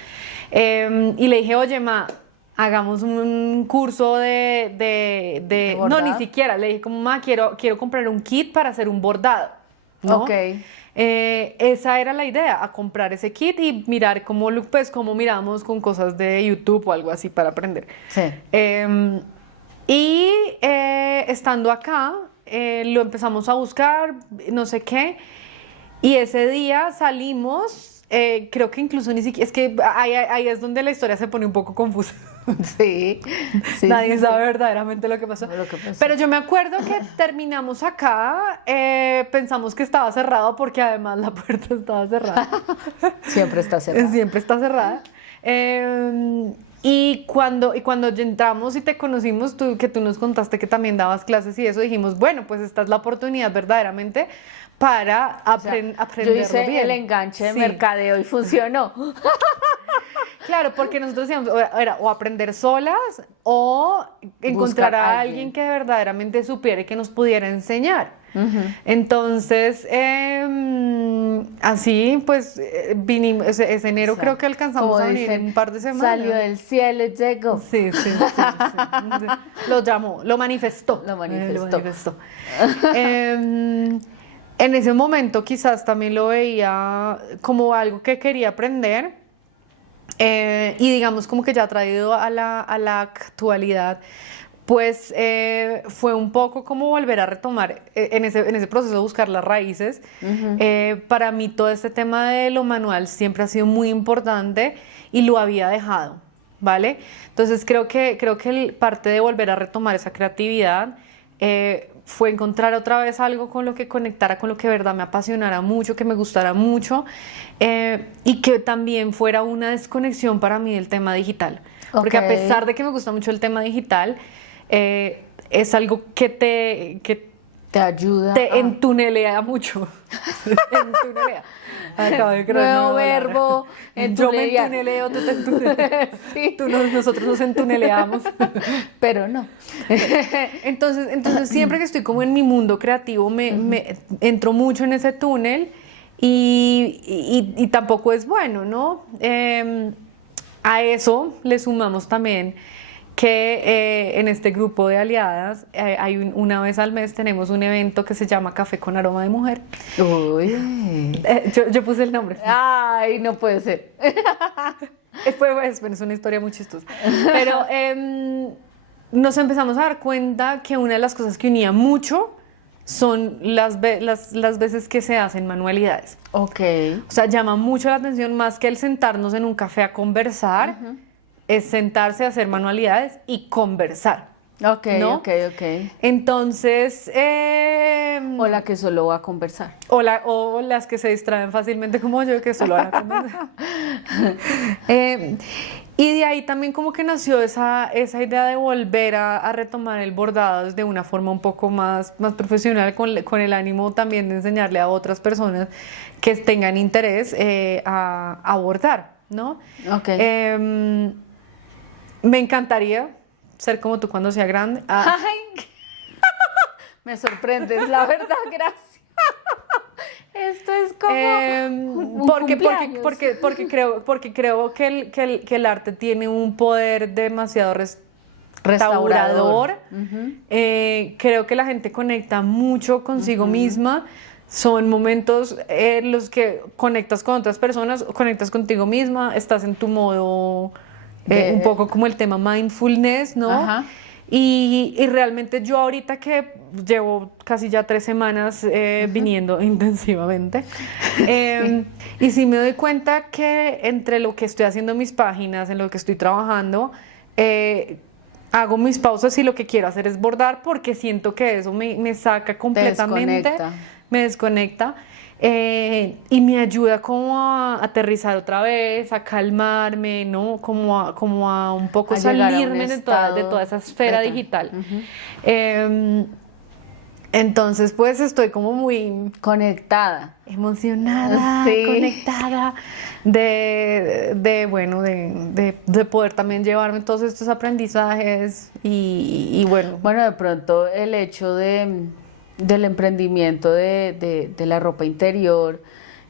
Y le dije, oye, ma, hagamos un curso ¿De no, bordado? ni siquiera. Le dije, como, ma, quiero comprar un kit para hacer un bordado, ¿no? Ok. Esa era la idea, a comprar ese kit y mirar cómo miramos con cosas de YouTube o algo así para aprender. Sí. Estando acá, lo empezamos a buscar, no sé qué, y ese día salimos, creo que incluso ni siquiera, es que ahí es donde la historia se pone un poco confusa. Sí. Sí, Nadie sí, sabe sí. verdaderamente lo que pasó. Lo que pasó. Pero yo me acuerdo que terminamos acá, pensamos que estaba cerrado porque además la puerta estaba cerrada. Siempre está cerrado. Siempre está cerrada. Y cuando ya entramos y te conocimos, que tú nos contaste que también dabas clases y eso, dijimos, bueno, pues esta es la oportunidad verdaderamente para O sea, aprenderlo yo hice bien. el enganche de Sí. mercadeo y funcionó. Claro, porque nosotros decíamos, era o aprender solas o encontrar Buscar a a alguien. alguien que verdaderamente supiera y que nos pudiera enseñar. Entonces, así pues vinimos, ese enero O sea, creo que alcanzamos como a venir dicen, en un par de semanas. Salió del cielo y llegó. Sí, sí, sí, sí. Lo llamó, lo manifestó. Lo manifestó. En ese momento quizás también lo veía como algo que quería aprender y digamos como que ya traído a la actualidad, pues fue un poco como volver a retomar en ese proceso de buscar las raíces. Para mí todo este tema de lo manual siempre ha sido muy importante y lo había dejado, ¿vale? Entonces creo que parte de volver a retomar esa creatividad fue encontrar otra vez algo con lo que conectara, con lo que de verdad me apasionara mucho, que me gustara mucho y que también fuera una desconexión para mí del tema digital. Porque a Ok. pesar de que me gusta mucho el tema digital, es algo que Te ayuda. te entunelea mucho. Entunelea. Acabo de crear Nuevo una palabra. verbo, Yo me entunelear. entuneleo, tú te entuneleas. Sí. Nosotros nos entuneleamos. Pero no. Entonces siempre que estoy como en mi mundo creativo, me entro mucho en ese túnel y tampoco es bueno, ¿no? A eso le sumamos también que en este grupo de aliadas una vez al mes tenemos un evento que se llama Café con Aroma de Mujer. Uy. Yo puse el nombre. Ay, no puede ser. Es una historia muy chistosa. Pero nos empezamos a dar cuenta que una de las cosas que unía mucho son las veces que se hacen manualidades. Ok. O sea, llama mucho la atención más que el sentarnos en un café a conversar, es sentarse a hacer manualidades y conversar. Ok, ¿no? ok. Entonces... O la que solo va a conversar. O las que se distraen fácilmente como yo, que solo van a conversar. Y de ahí también como que nació esa idea de volver a retomar el bordado de una forma un poco más profesional, con el ánimo también de enseñarle a otras personas que tengan interés a bordar, ¿no? Ok. Me encantaría ser como tú cuando sea grande. Ay, me sorprendes, la verdad, gracias. Esto es como un cumpleaños. Porque creo que el arte tiene un poder demasiado restaurador. Creo que la gente conecta mucho consigo misma. Son momentos en los que conectas con otras personas, conectas contigo misma, estás en tu modo, un poco como el tema mindfulness, ¿no? Ajá. Y realmente yo ahorita que llevo casi ya 3 semanas viniendo intensivamente, y sí me doy cuenta que entre lo que estoy haciendo en mis páginas, en lo que estoy trabajando, hago mis pausas y lo que quiero hacer es bordar, porque siento que eso me saca completamente, me desconecta. Y me ayuda como a aterrizar otra vez, a calmarme, ¿no? Como a un poco a salirme de toda esa esfera digital. Entonces, pues estoy como muy conectada, emocionada, sí, conectada de poder también llevarme todos estos aprendizajes y bueno. Bueno, de pronto el hecho del emprendimiento de la ropa interior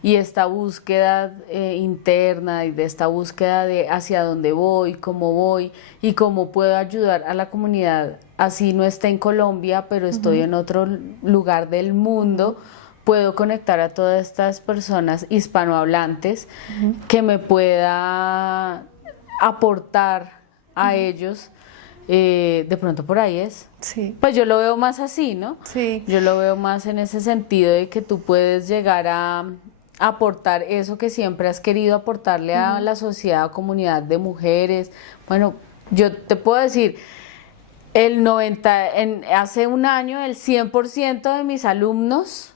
y esta búsqueda interna y de esta búsqueda de hacia dónde voy y cómo puedo ayudar a la comunidad, así no esté en Colombia, pero estoy en otro lugar del mundo, puedo conectar a todas estas personas hispanohablantes que me pueda aportar a ellos. De pronto por ahí es. Sí. Pues yo lo veo más así, ¿no? Sí. Yo lo veo más en ese sentido de que tú puedes llegar a aportar eso que siempre has querido aportarle a la sociedad, comunidad de mujeres. Bueno, yo te puedo decir, hace un año el 100% de mis alumnos,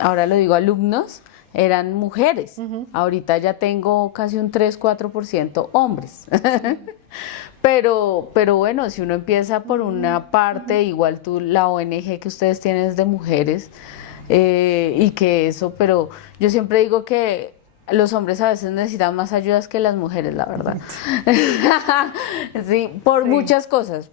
ahora lo digo alumnos, eran mujeres. Ahorita ya tengo casi un 3-4% hombres. Pero bueno, si uno empieza por una parte, igual tú, la ONG que ustedes tienen es de mujeres, y que eso, pero yo siempre digo que los hombres a veces necesitan más ayudas que las mujeres, la verdad. Sí, por muchas cosas.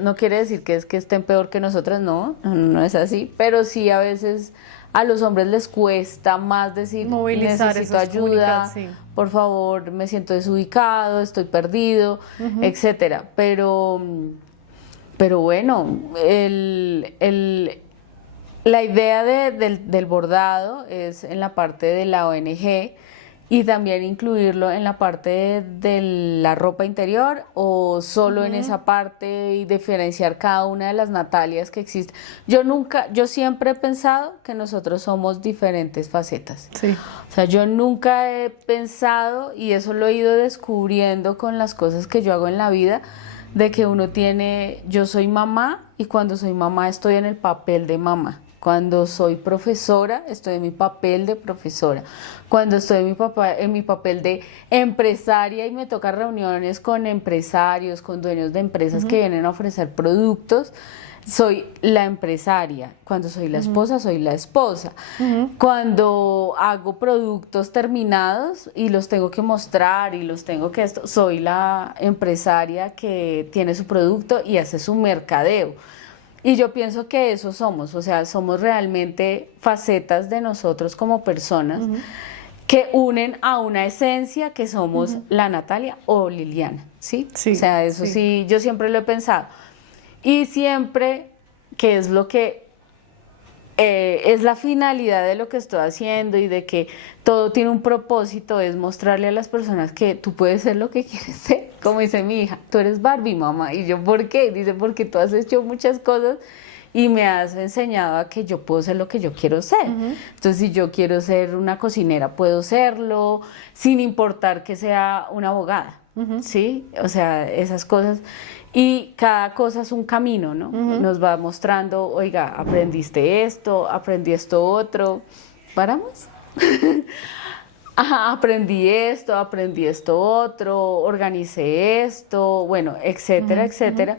No quiere decir que estén peor que nosotras, no es así, pero sí a veces a los hombres les cuesta más decir, movilizar, necesito ayuda, sí. Por favor, me siento desubicado, estoy perdido, etcétera. Pero bueno, la idea del bordado es en la parte de la ONG y también incluirlo en la parte de la ropa interior o solo en esa parte y diferenciar cada una de las Natalias que existen. Yo siempre he pensado que nosotros somos diferentes facetas. Sí. O sea, yo nunca he pensado, y eso lo he ido descubriendo con las cosas que yo hago en la vida, de que yo soy mamá y cuando soy mamá estoy en el papel de mamá. Cuando soy profesora, estoy en mi papel de profesora. Cuando estoy en mi papel de empresaria y me toca reuniones con empresarios, con dueños de empresas que vienen a ofrecer productos, soy la empresaria. Cuando soy la esposa, soy la esposa. Cuando hago productos terminados y los tengo que mostrar y soy la empresaria que tiene su producto y hace su mercadeo. Y yo pienso que eso somos, o sea, somos realmente facetas de nosotros como personas que unen a una esencia que somos la Natalia o Liliana, ¿sí? Sí, o sea, eso sí, yo siempre lo he pensado. Y siempre, que es lo que es la finalidad de lo que estoy haciendo y de que todo tiene un propósito, es mostrarle a las personas que tú puedes ser lo que quieres ser. Como dice mi hija, tú eres Barbie, mamá. Y yo, ¿por qué? Dice, porque tú has hecho muchas cosas y me has enseñado a que yo puedo ser lo que yo quiero ser. Entonces, si yo quiero ser una cocinera, puedo serlo, sin importar que sea una abogada, ¿sí? O sea, esas cosas. Y cada cosa es un camino, ¿no? Nos va mostrando, oiga, aprendiste esto, aprendí esto otro. ¿Paramos? Ajá, aprendí esto otro, organicé esto, bueno, etcétera, etcétera.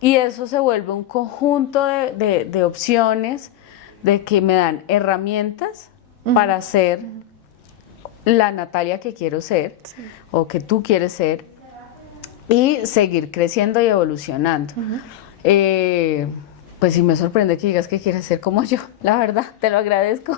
Y eso se vuelve un conjunto de opciones de que me dan herramientas para ser la Natalia que quiero ser o que tú quieres ser y seguir creciendo y evolucionando. Pues sí me sorprende que digas que quieres ser como yo, la verdad, te lo agradezco.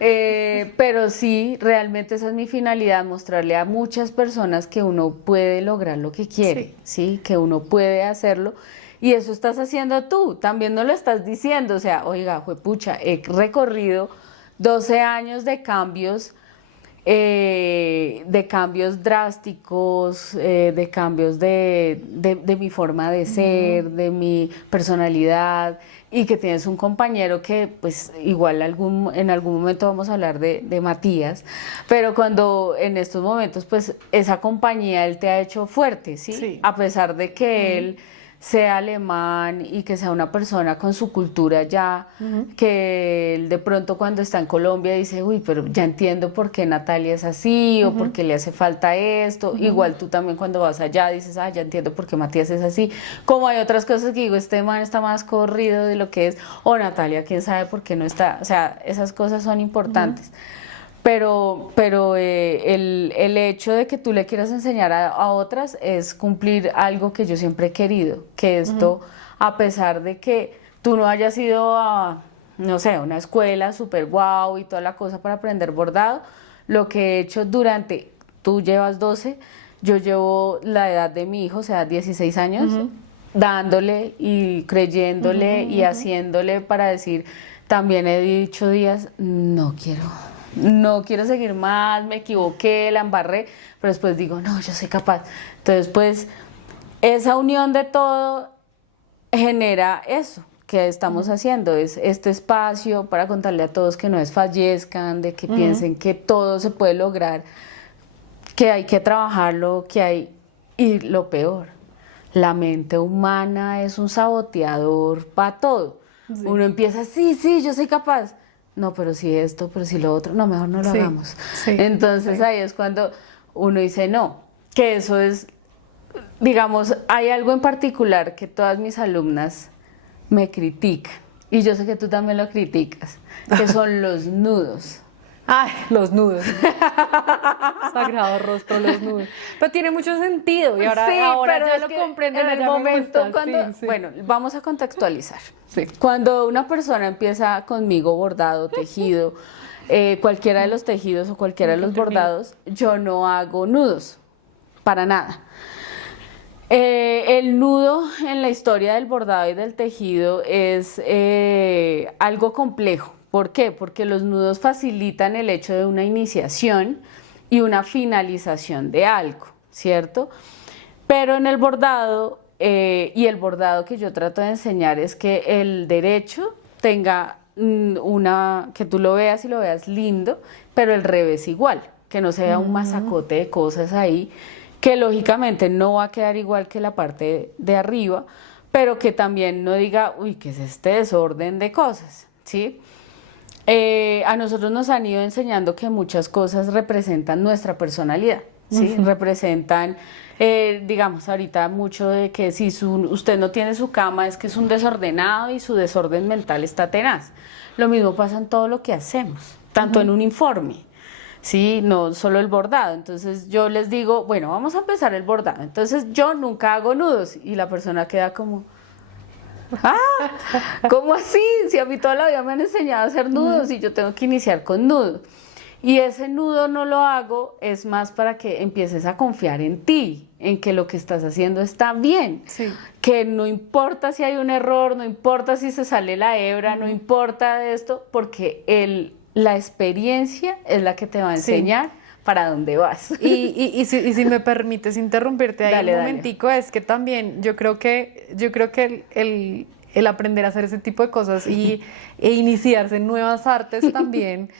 Pero sí, realmente esa es mi finalidad, mostrarle a muchas personas que uno puede lograr lo que quiere, ¿sí? Que uno puede hacerlo. Y eso estás haciendo tú, también no lo estás diciendo, o sea, oiga, juepucha, he recorrido 12 años de cambios drásticos, de cambios de mi forma de ser, de mi personalidad, y que tienes un compañero que pues igual en algún momento vamos a hablar de Matías, pero cuando en estos momentos pues esa compañía él te ha hecho fuerte, ¿sí? Sí. A pesar de que él sea alemán y que sea una persona con su cultura ya, que él de pronto cuando está en Colombia dice, uy, pero ya entiendo por qué Natalia es así o por qué le hace falta esto. Igual tú también cuando vas allá dices, ah, ya entiendo por qué Matías es así. Como hay otras cosas que digo, este man está más corrido de lo que es, o Natalia, quién sabe por qué no está. O sea, esas cosas son importantes. Pero el hecho de que tú le quieras enseñar a otras es cumplir algo que yo siempre he querido, que esto, a pesar de que tú no hayas ido a, no sé, una escuela súper guau y toda la cosa para aprender bordado, lo que he hecho durante, tú llevas 12, yo llevo la edad de mi hijo, o sea, 16 años, dándole y creyéndole y haciéndole para decir, también he dicho días, no quiero seguir más, me equivoqué, la embarré, pero después digo, no, yo soy capaz. Entonces, pues, esa unión de todo genera eso que estamos haciendo, es este espacio para contarle a todos que no desfallezcan, de que piensen que todo se puede lograr, que hay que trabajarlo, y lo peor, la mente humana es un saboteador para todo. Uno empieza, sí, yo soy capaz. No, pero si esto, pero si lo otro, no, mejor no lo hagamos. Entonces ahí es cuando uno dice no, que eso es, digamos, hay algo en particular que todas mis alumnas me critican, y yo sé que tú también lo criticas, que son los nudos. Ay, los nudos. Sagrado rostro, los nudos. Pero tiene mucho sentido y ahora pero ya es lo que comprendo. en el momento cuando, bueno, vamos a contextualizar. Cuando una persona empieza conmigo bordado, tejido, cualquiera de los tejidos o cualquiera de los bordados, yo no hago nudos, para nada. El nudo en la historia del bordado y del tejido es algo complejo. ¿Por qué? Porque los nudos facilitan el hecho de una iniciación y una finalización de algo, ¿cierto? Pero en el bordado, y el bordado que yo trato de enseñar es que el derecho tenga que tú lo veas y lo veas lindo, pero el revés igual, que no sea un masacote de cosas ahí, que lógicamente no va a quedar igual que la parte de arriba, pero que también no diga, uy, ¿qué es este desorden de cosas? ¿Sí? A nosotros nos han ido enseñando que muchas cosas representan nuestra personalidad, ¿sí? Representan, digamos, ahorita mucho de que si usted no tiene su cama es que es un desordenado y su desorden mental está tenaz. Lo mismo pasa en todo lo que hacemos, tanto en un informe, ¿sí? No solo el bordado. Entonces yo les digo, bueno, vamos a empezar el bordado. Entonces yo nunca hago nudos y la persona queda como... ¿Cómo así? Si a mí toda la vida me han enseñado a hacer nudos y yo tengo que iniciar con nudos. Y ese nudo no lo hago, es más para que empieces a confiar en ti, en que lo que estás haciendo está bien. Sí. Que no importa si hay un error, no importa si se sale la hebra, no importa de esto, porque la experiencia es la que te va a enseñar para dónde vas. Y si me permites interrumpirte ahí Dale, un dale. momentico, es que también yo creo que el aprender a hacer ese tipo de cosas e iniciarse en nuevas artes también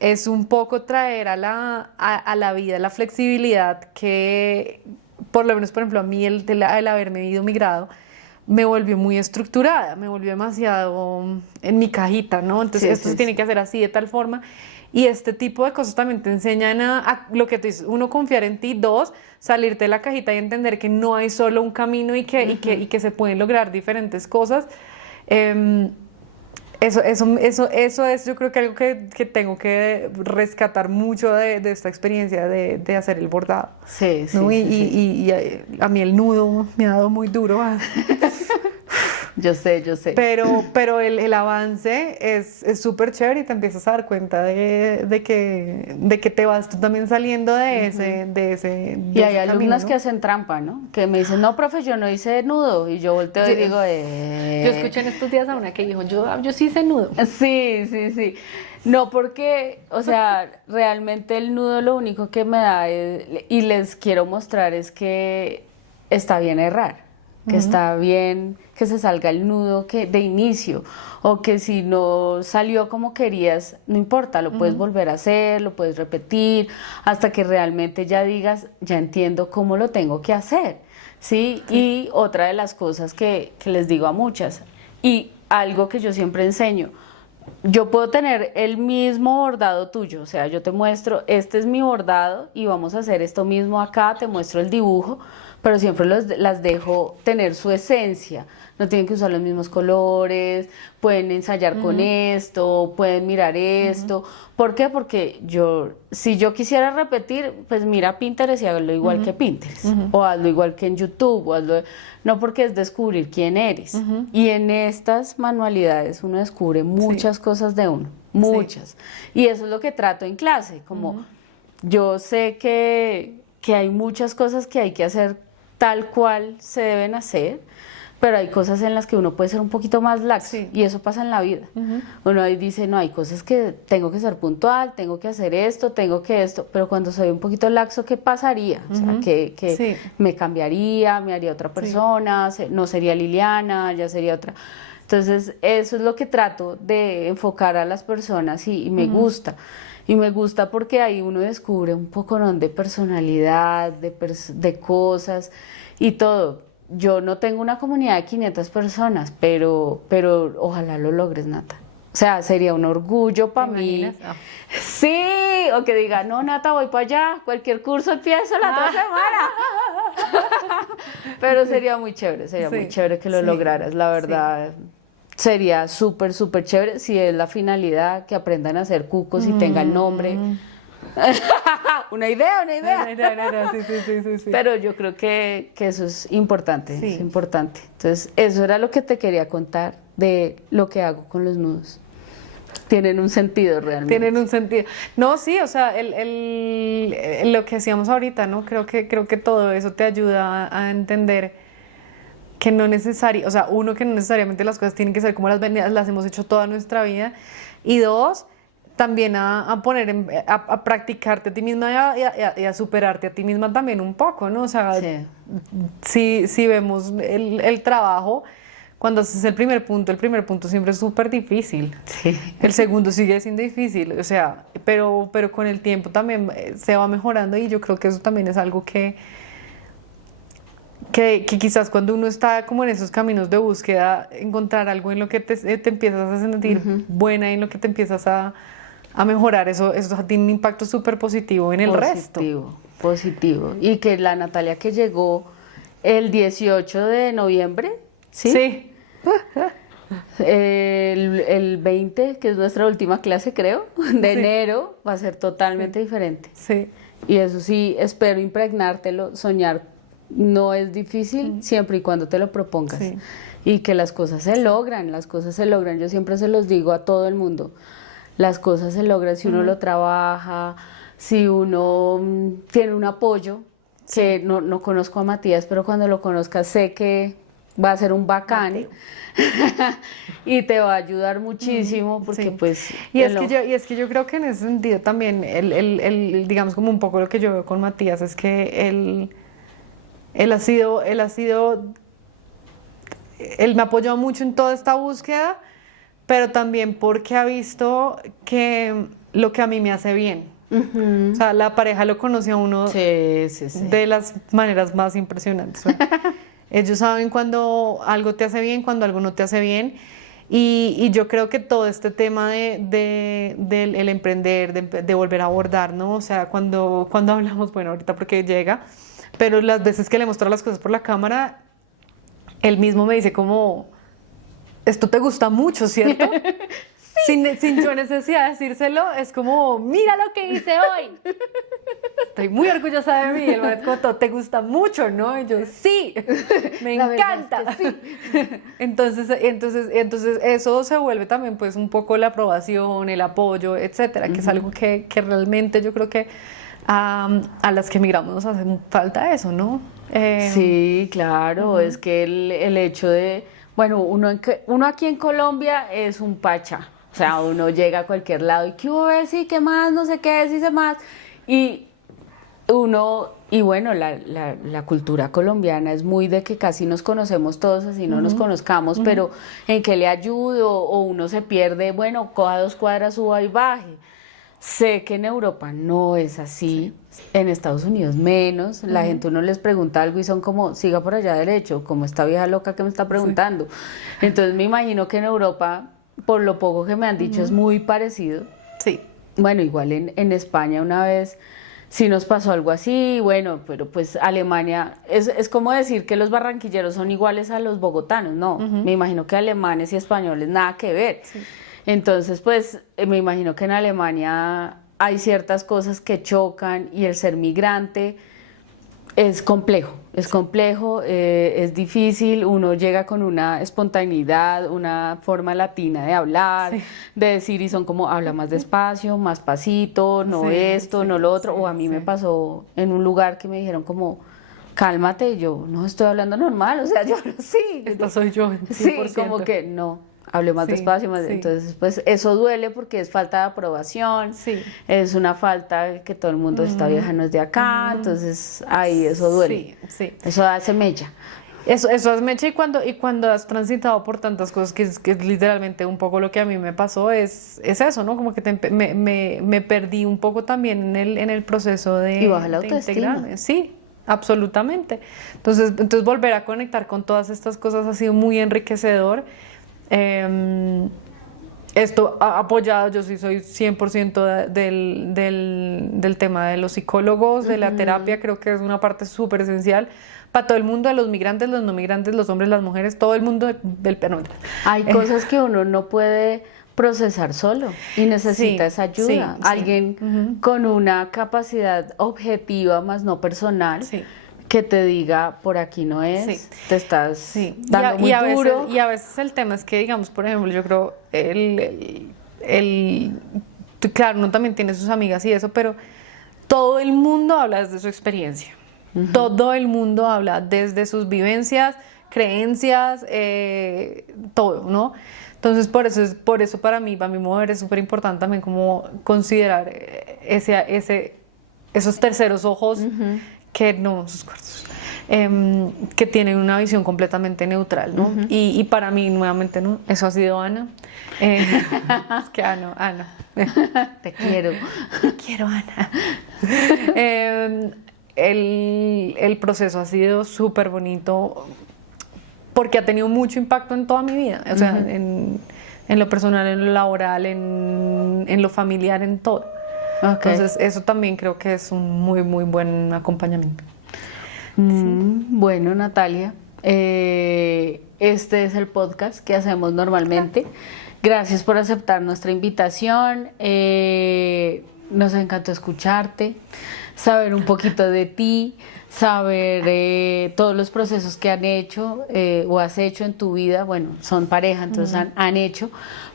es un poco traer a la vida la flexibilidad que, por lo menos, por ejemplo, a mí el haberme ido migrado me volvió muy estructurada, me volvió demasiado en mi cajita, ¿no? Entonces esto se tiene que hacer así, de tal forma. Y este tipo de cosas también te enseñan a lo que tú dices, uno, confiar en ti, dos, salirte de la cajita y entender que no hay solo un camino y que se pueden lograr diferentes cosas. Eso es, yo creo que algo que tengo que rescatar mucho de esta experiencia de hacer el bordado. Sí, sí, ¿no? sí, Y a mí el nudo me ha dado muy duro. Yo sé. Pero el avance es súper chévere y te empiezas a dar cuenta de que te vas tú también saliendo de ese Y hay camino, alumnas ¿no? que hacen trampa, ¿no? Que me dicen, no, profe, yo no hice nudo. Y yo volteo y digo, Yo escuché en estos días a una que dijo, yo sí hice nudo. Sí. No, porque, o sea, realmente el nudo lo único que me da y les quiero mostrar es que está bien errar, que está bien que se salga el nudo de inicio, o que si no salió como querías, no importa, lo puedes volver a hacer, lo puedes repetir, hasta que realmente ya digas, ya entiendo cómo lo tengo que hacer, ¿sí? Y otra de las cosas que les digo a muchas, y algo que yo siempre enseño, yo puedo tener el mismo bordado tuyo, o sea, yo te muestro, este es mi bordado y vamos a hacer esto mismo acá, te muestro el dibujo, pero siempre las dejo tener su esencia, no tienen que usar los mismos colores, pueden ensayar con esto, pueden mirar esto. ¿Por qué? Porque si yo quisiera repetir, pues mira Pinterest y hazlo igual que Pinterest, o hazlo igual que en YouTube, no, porque es descubrir quién eres. Y en estas manualidades uno descubre muchas cosas de uno, muchas. Y eso es lo que trato en clase, como yo sé que hay muchas cosas que hay que hacer tal cual se deben hacer, pero hay cosas en las que uno puede ser un poquito más laxo, y eso pasa en la vida. Uno ahí dice, no, hay cosas que tengo que ser puntual, tengo que hacer esto, tengo que esto, pero cuando soy un poquito laxo, ¿qué pasaría? O sea, que me cambiaría, me haría otra persona, no sería Liliana, ya sería otra. Entonces, eso es lo que trato de enfocar a las personas y me gusta. Y me gusta porque ahí uno descubre un poco, ¿no?, de personalidad, de cosas y todo. Yo no tengo una comunidad de 500 personas, pero ojalá lo logres, Nata. O sea, sería un orgullo para mí. Oh. Sí, o que diga, no, Nata, voy para allá, cualquier curso empiezo la otra semana. Pero sería muy chévere que lo lograras, la verdad. Sería súper, súper chévere si es la finalidad, que aprendan a hacer cucos y tengan nombre. Una idea. Sí. Pero yo creo que eso es importante, es importante. Entonces, eso era lo que te quería contar de lo que hago con los nudos. Tienen un sentido realmente. Tienen un sentido. No, sí, o sea, lo que hacíamos ahorita, ¿no? Creo que todo eso te ayuda a entender que no o sea, uno, que no necesariamente las cosas tienen que ser como las hemos hecho toda nuestra vida, y dos, también a practicarte a ti misma y a superarte a ti misma también un poco, ¿no? O sea, si vemos el trabajo, cuando haces el primer punto siempre es súper difícil. Sí. El segundo sigue siendo difícil, o sea, pero con el tiempo también se va mejorando, y yo creo que eso también es algo que quizás cuando uno está como en esos caminos de búsqueda, encontrar algo en lo que te empiezas a sentir buena y en lo que te empiezas a mejorar, eso tiene un impacto súper positivo en el resto. Positivo. Y que la Natalia que llegó el 18 de noviembre, ¿sí? El 20, que es nuestra última clase, creo, de enero, va a ser totalmente diferente. Sí. Y eso sí, espero impregnártelo, soñar no es difícil siempre y cuando te lo propongas. Y que las cosas se logran, Yo siempre se los digo a todo el mundo. las cosas se logran si uno lo trabaja, si uno tiene un apoyo, que no conozco a Matías, pero cuando lo conozca sé que va a ser un bacán y te va a ayudar muchísimo porque pues... Y es que yo creo que en ese sentido también, digamos como un poco lo que yo veo con Matías es que él me apoyó mucho en toda esta búsqueda, pero también porque ha visto que lo que a mí me hace bien. O sea, la pareja lo conoce a uno de las maneras más impresionantes. Ellos saben cuando algo te hace bien, cuando algo no te hace bien. Y yo creo que todo este tema del emprender, de volver a abordar, ¿no? O sea, cuando hablamos, bueno, ahorita porque llega, pero las veces que le muestro las cosas por la cámara, él mismo me dice como, esto te gusta mucho, ¿cierto? Sin yo necesidad de decírselo, es como, mira lo que hice hoy. Estoy muy orgullosa de mí. El maestro, te gusta mucho, ¿no? Y yo, sí, me encanta. Es que sí. Entonces eso se vuelve también pues un poco la aprobación, el apoyo, etcétera, que es algo que realmente yo creo que a las que emigramos nos hace falta eso, ¿no? Sí, claro, es que el hecho de, bueno, uno aquí en Colombia es un pacha. O sea, uno llega a cualquier lado y ¿qué hubo? Sí, ¿qué más? No sé qué, sí sé más. Y bueno, la cultura colombiana es muy de que casi nos conocemos todos, así no nos conozcamos, pero ¿en qué le ayudo? O uno se pierde, bueno, coja 2 cuadras, suba y baje. Sé que en Europa no es así, en Estados Unidos menos, la gente uno les pregunta algo y son como, siga por allá derecho, como esta vieja loca que me está preguntando. Entonces me imagino que en Europa, por lo poco que me han dicho, es muy parecido. Sí. Bueno, igual en España una vez sí nos pasó algo así, bueno, pero pues Alemania, es como decir que los barranquilleros son iguales a los bogotanos, no, me imagino que alemanes y españoles nada que ver. Sí. Entonces, pues me imagino que en Alemania hay ciertas cosas que chocan y el ser migrante es complejo, es difícil, uno llega con una espontaneidad, una forma latina de hablar, de decir, y son como, habla más despacio, más pasito, no esto, no lo otro, o a mí me pasó en un lugar que me dijeron como, cálmate, y yo no estoy hablando normal, o sea, yo sí. Esta soy yo, 100%. Sí, como que no. Hable más despacio, entonces pues eso duele porque es falta de aprobación, es una falta que todo el mundo, esta vieja no es de acá, entonces ahí eso duele, eso hace mecha. Eso hace mecha y cuando has transitado por tantas cosas, que es literalmente un poco lo que a mí me pasó, es eso, ¿no? Como que me perdí un poco también en el proceso de... Y baja la autoestima. Sí, absolutamente. Entonces volver a conectar con todas estas cosas ha sido muy enriquecedor. Esto apoyado, yo sí soy 100% del tema de los psicólogos, de la terapia, creo que es una parte súper esencial para todo el mundo, de los migrantes, los no migrantes, los hombres, las mujeres, todo el mundo del perno. Hay cosas que uno no puede procesar solo y necesita esa ayuda, alguien con una capacidad objetiva más no personal. Que te diga, por aquí no es, te estás dando muy duro. Y a veces el tema es que, digamos, por ejemplo, yo creo, claro, uno también tiene sus amigas y eso, pero todo el mundo habla desde su experiencia. Todo el mundo habla desde sus vivencias, creencias, todo, ¿no? Entonces, por eso para mí, mi modo de ver, es súper importante también como considerar esos terceros ojos que no, sus cuartos, que tienen una visión completamente neutral, ¿no? Y para mí, nuevamente, ¿no? Eso ha sido Ana. Es que Ana. Te quiero. Te quiero, Ana. El proceso ha sido súper bonito porque ha tenido mucho impacto en toda mi vida, o sea, en lo personal, en lo laboral, en lo familiar, en todo. Entonces eso también creo que es un muy, muy buen acompañamiento. Bueno, Natalia, este es el podcast que hacemos normalmente. Gracias por aceptar nuestra invitación. Nos encantó escucharte. saber un poquito de ti, saber todos los procesos que han hecho o has hecho en tu vida. Bueno, son pareja, entonces han hecho,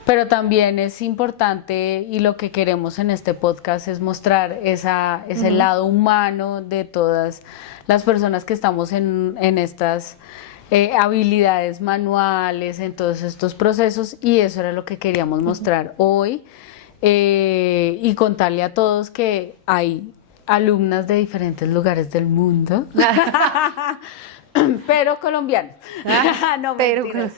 pero también es importante y lo que queremos en este podcast es mostrar ese lado humano de todas las personas que estamos en estas habilidades manuales, en todos estos procesos, y eso era lo que queríamos mostrar hoy y contarle a todos que hay alumnas de diferentes lugares del mundo, pero colombianas. No, mentiras.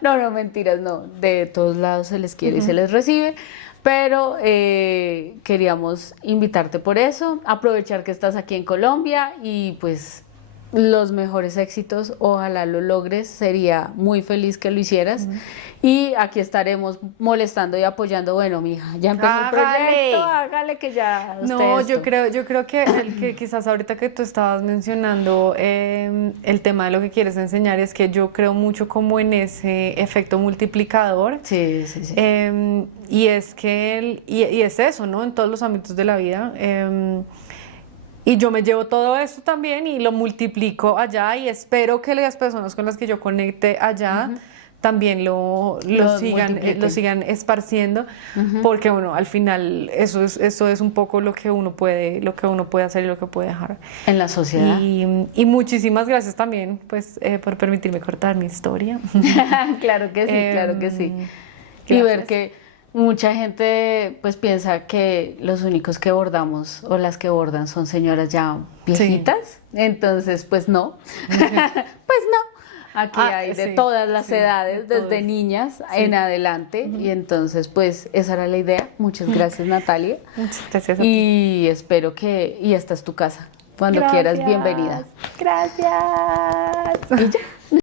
No, mentiras, no. De todos lados se les quiere y se les recibe. Pero queríamos invitarte por eso, aprovechar que estás aquí en Colombia y pues los mejores éxitos, ojalá lo logres, sería muy feliz que lo hicieras. Y aquí estaremos molestando y apoyando. Bueno, mija, ya empezó el proyecto, hágale que ya. No, yo creo que quizás ahorita que tú estabas mencionando el tema de lo que quieres enseñar, es que yo creo mucho como en ese efecto multiplicador. Sí. Y es que y es eso, ¿no? En todos los ámbitos de la vida. Y yo me llevo todo esto también y lo multiplico allá, y espero que las personas con las que yo conecte allá también lo sigan esparciendo, porque bueno, al final eso es un poco lo que uno puede hacer y lo que puede dejar en la sociedad. Y muchísimas gracias también pues por permitirme cortar mi historia. Claro que sí. Gracias. Y ver que mucha gente pues piensa que los únicos que bordamos o las que bordan son señoras ya viejitas, entonces pues no, pues no, aquí hay de todas las edades, desde niñas en adelante, y entonces pues esa era la idea. Muchas gracias, Natalia. Muchas gracias a ti. Espero y esta es tu casa, cuando quieras, bienvenida. Gracias. Y ya.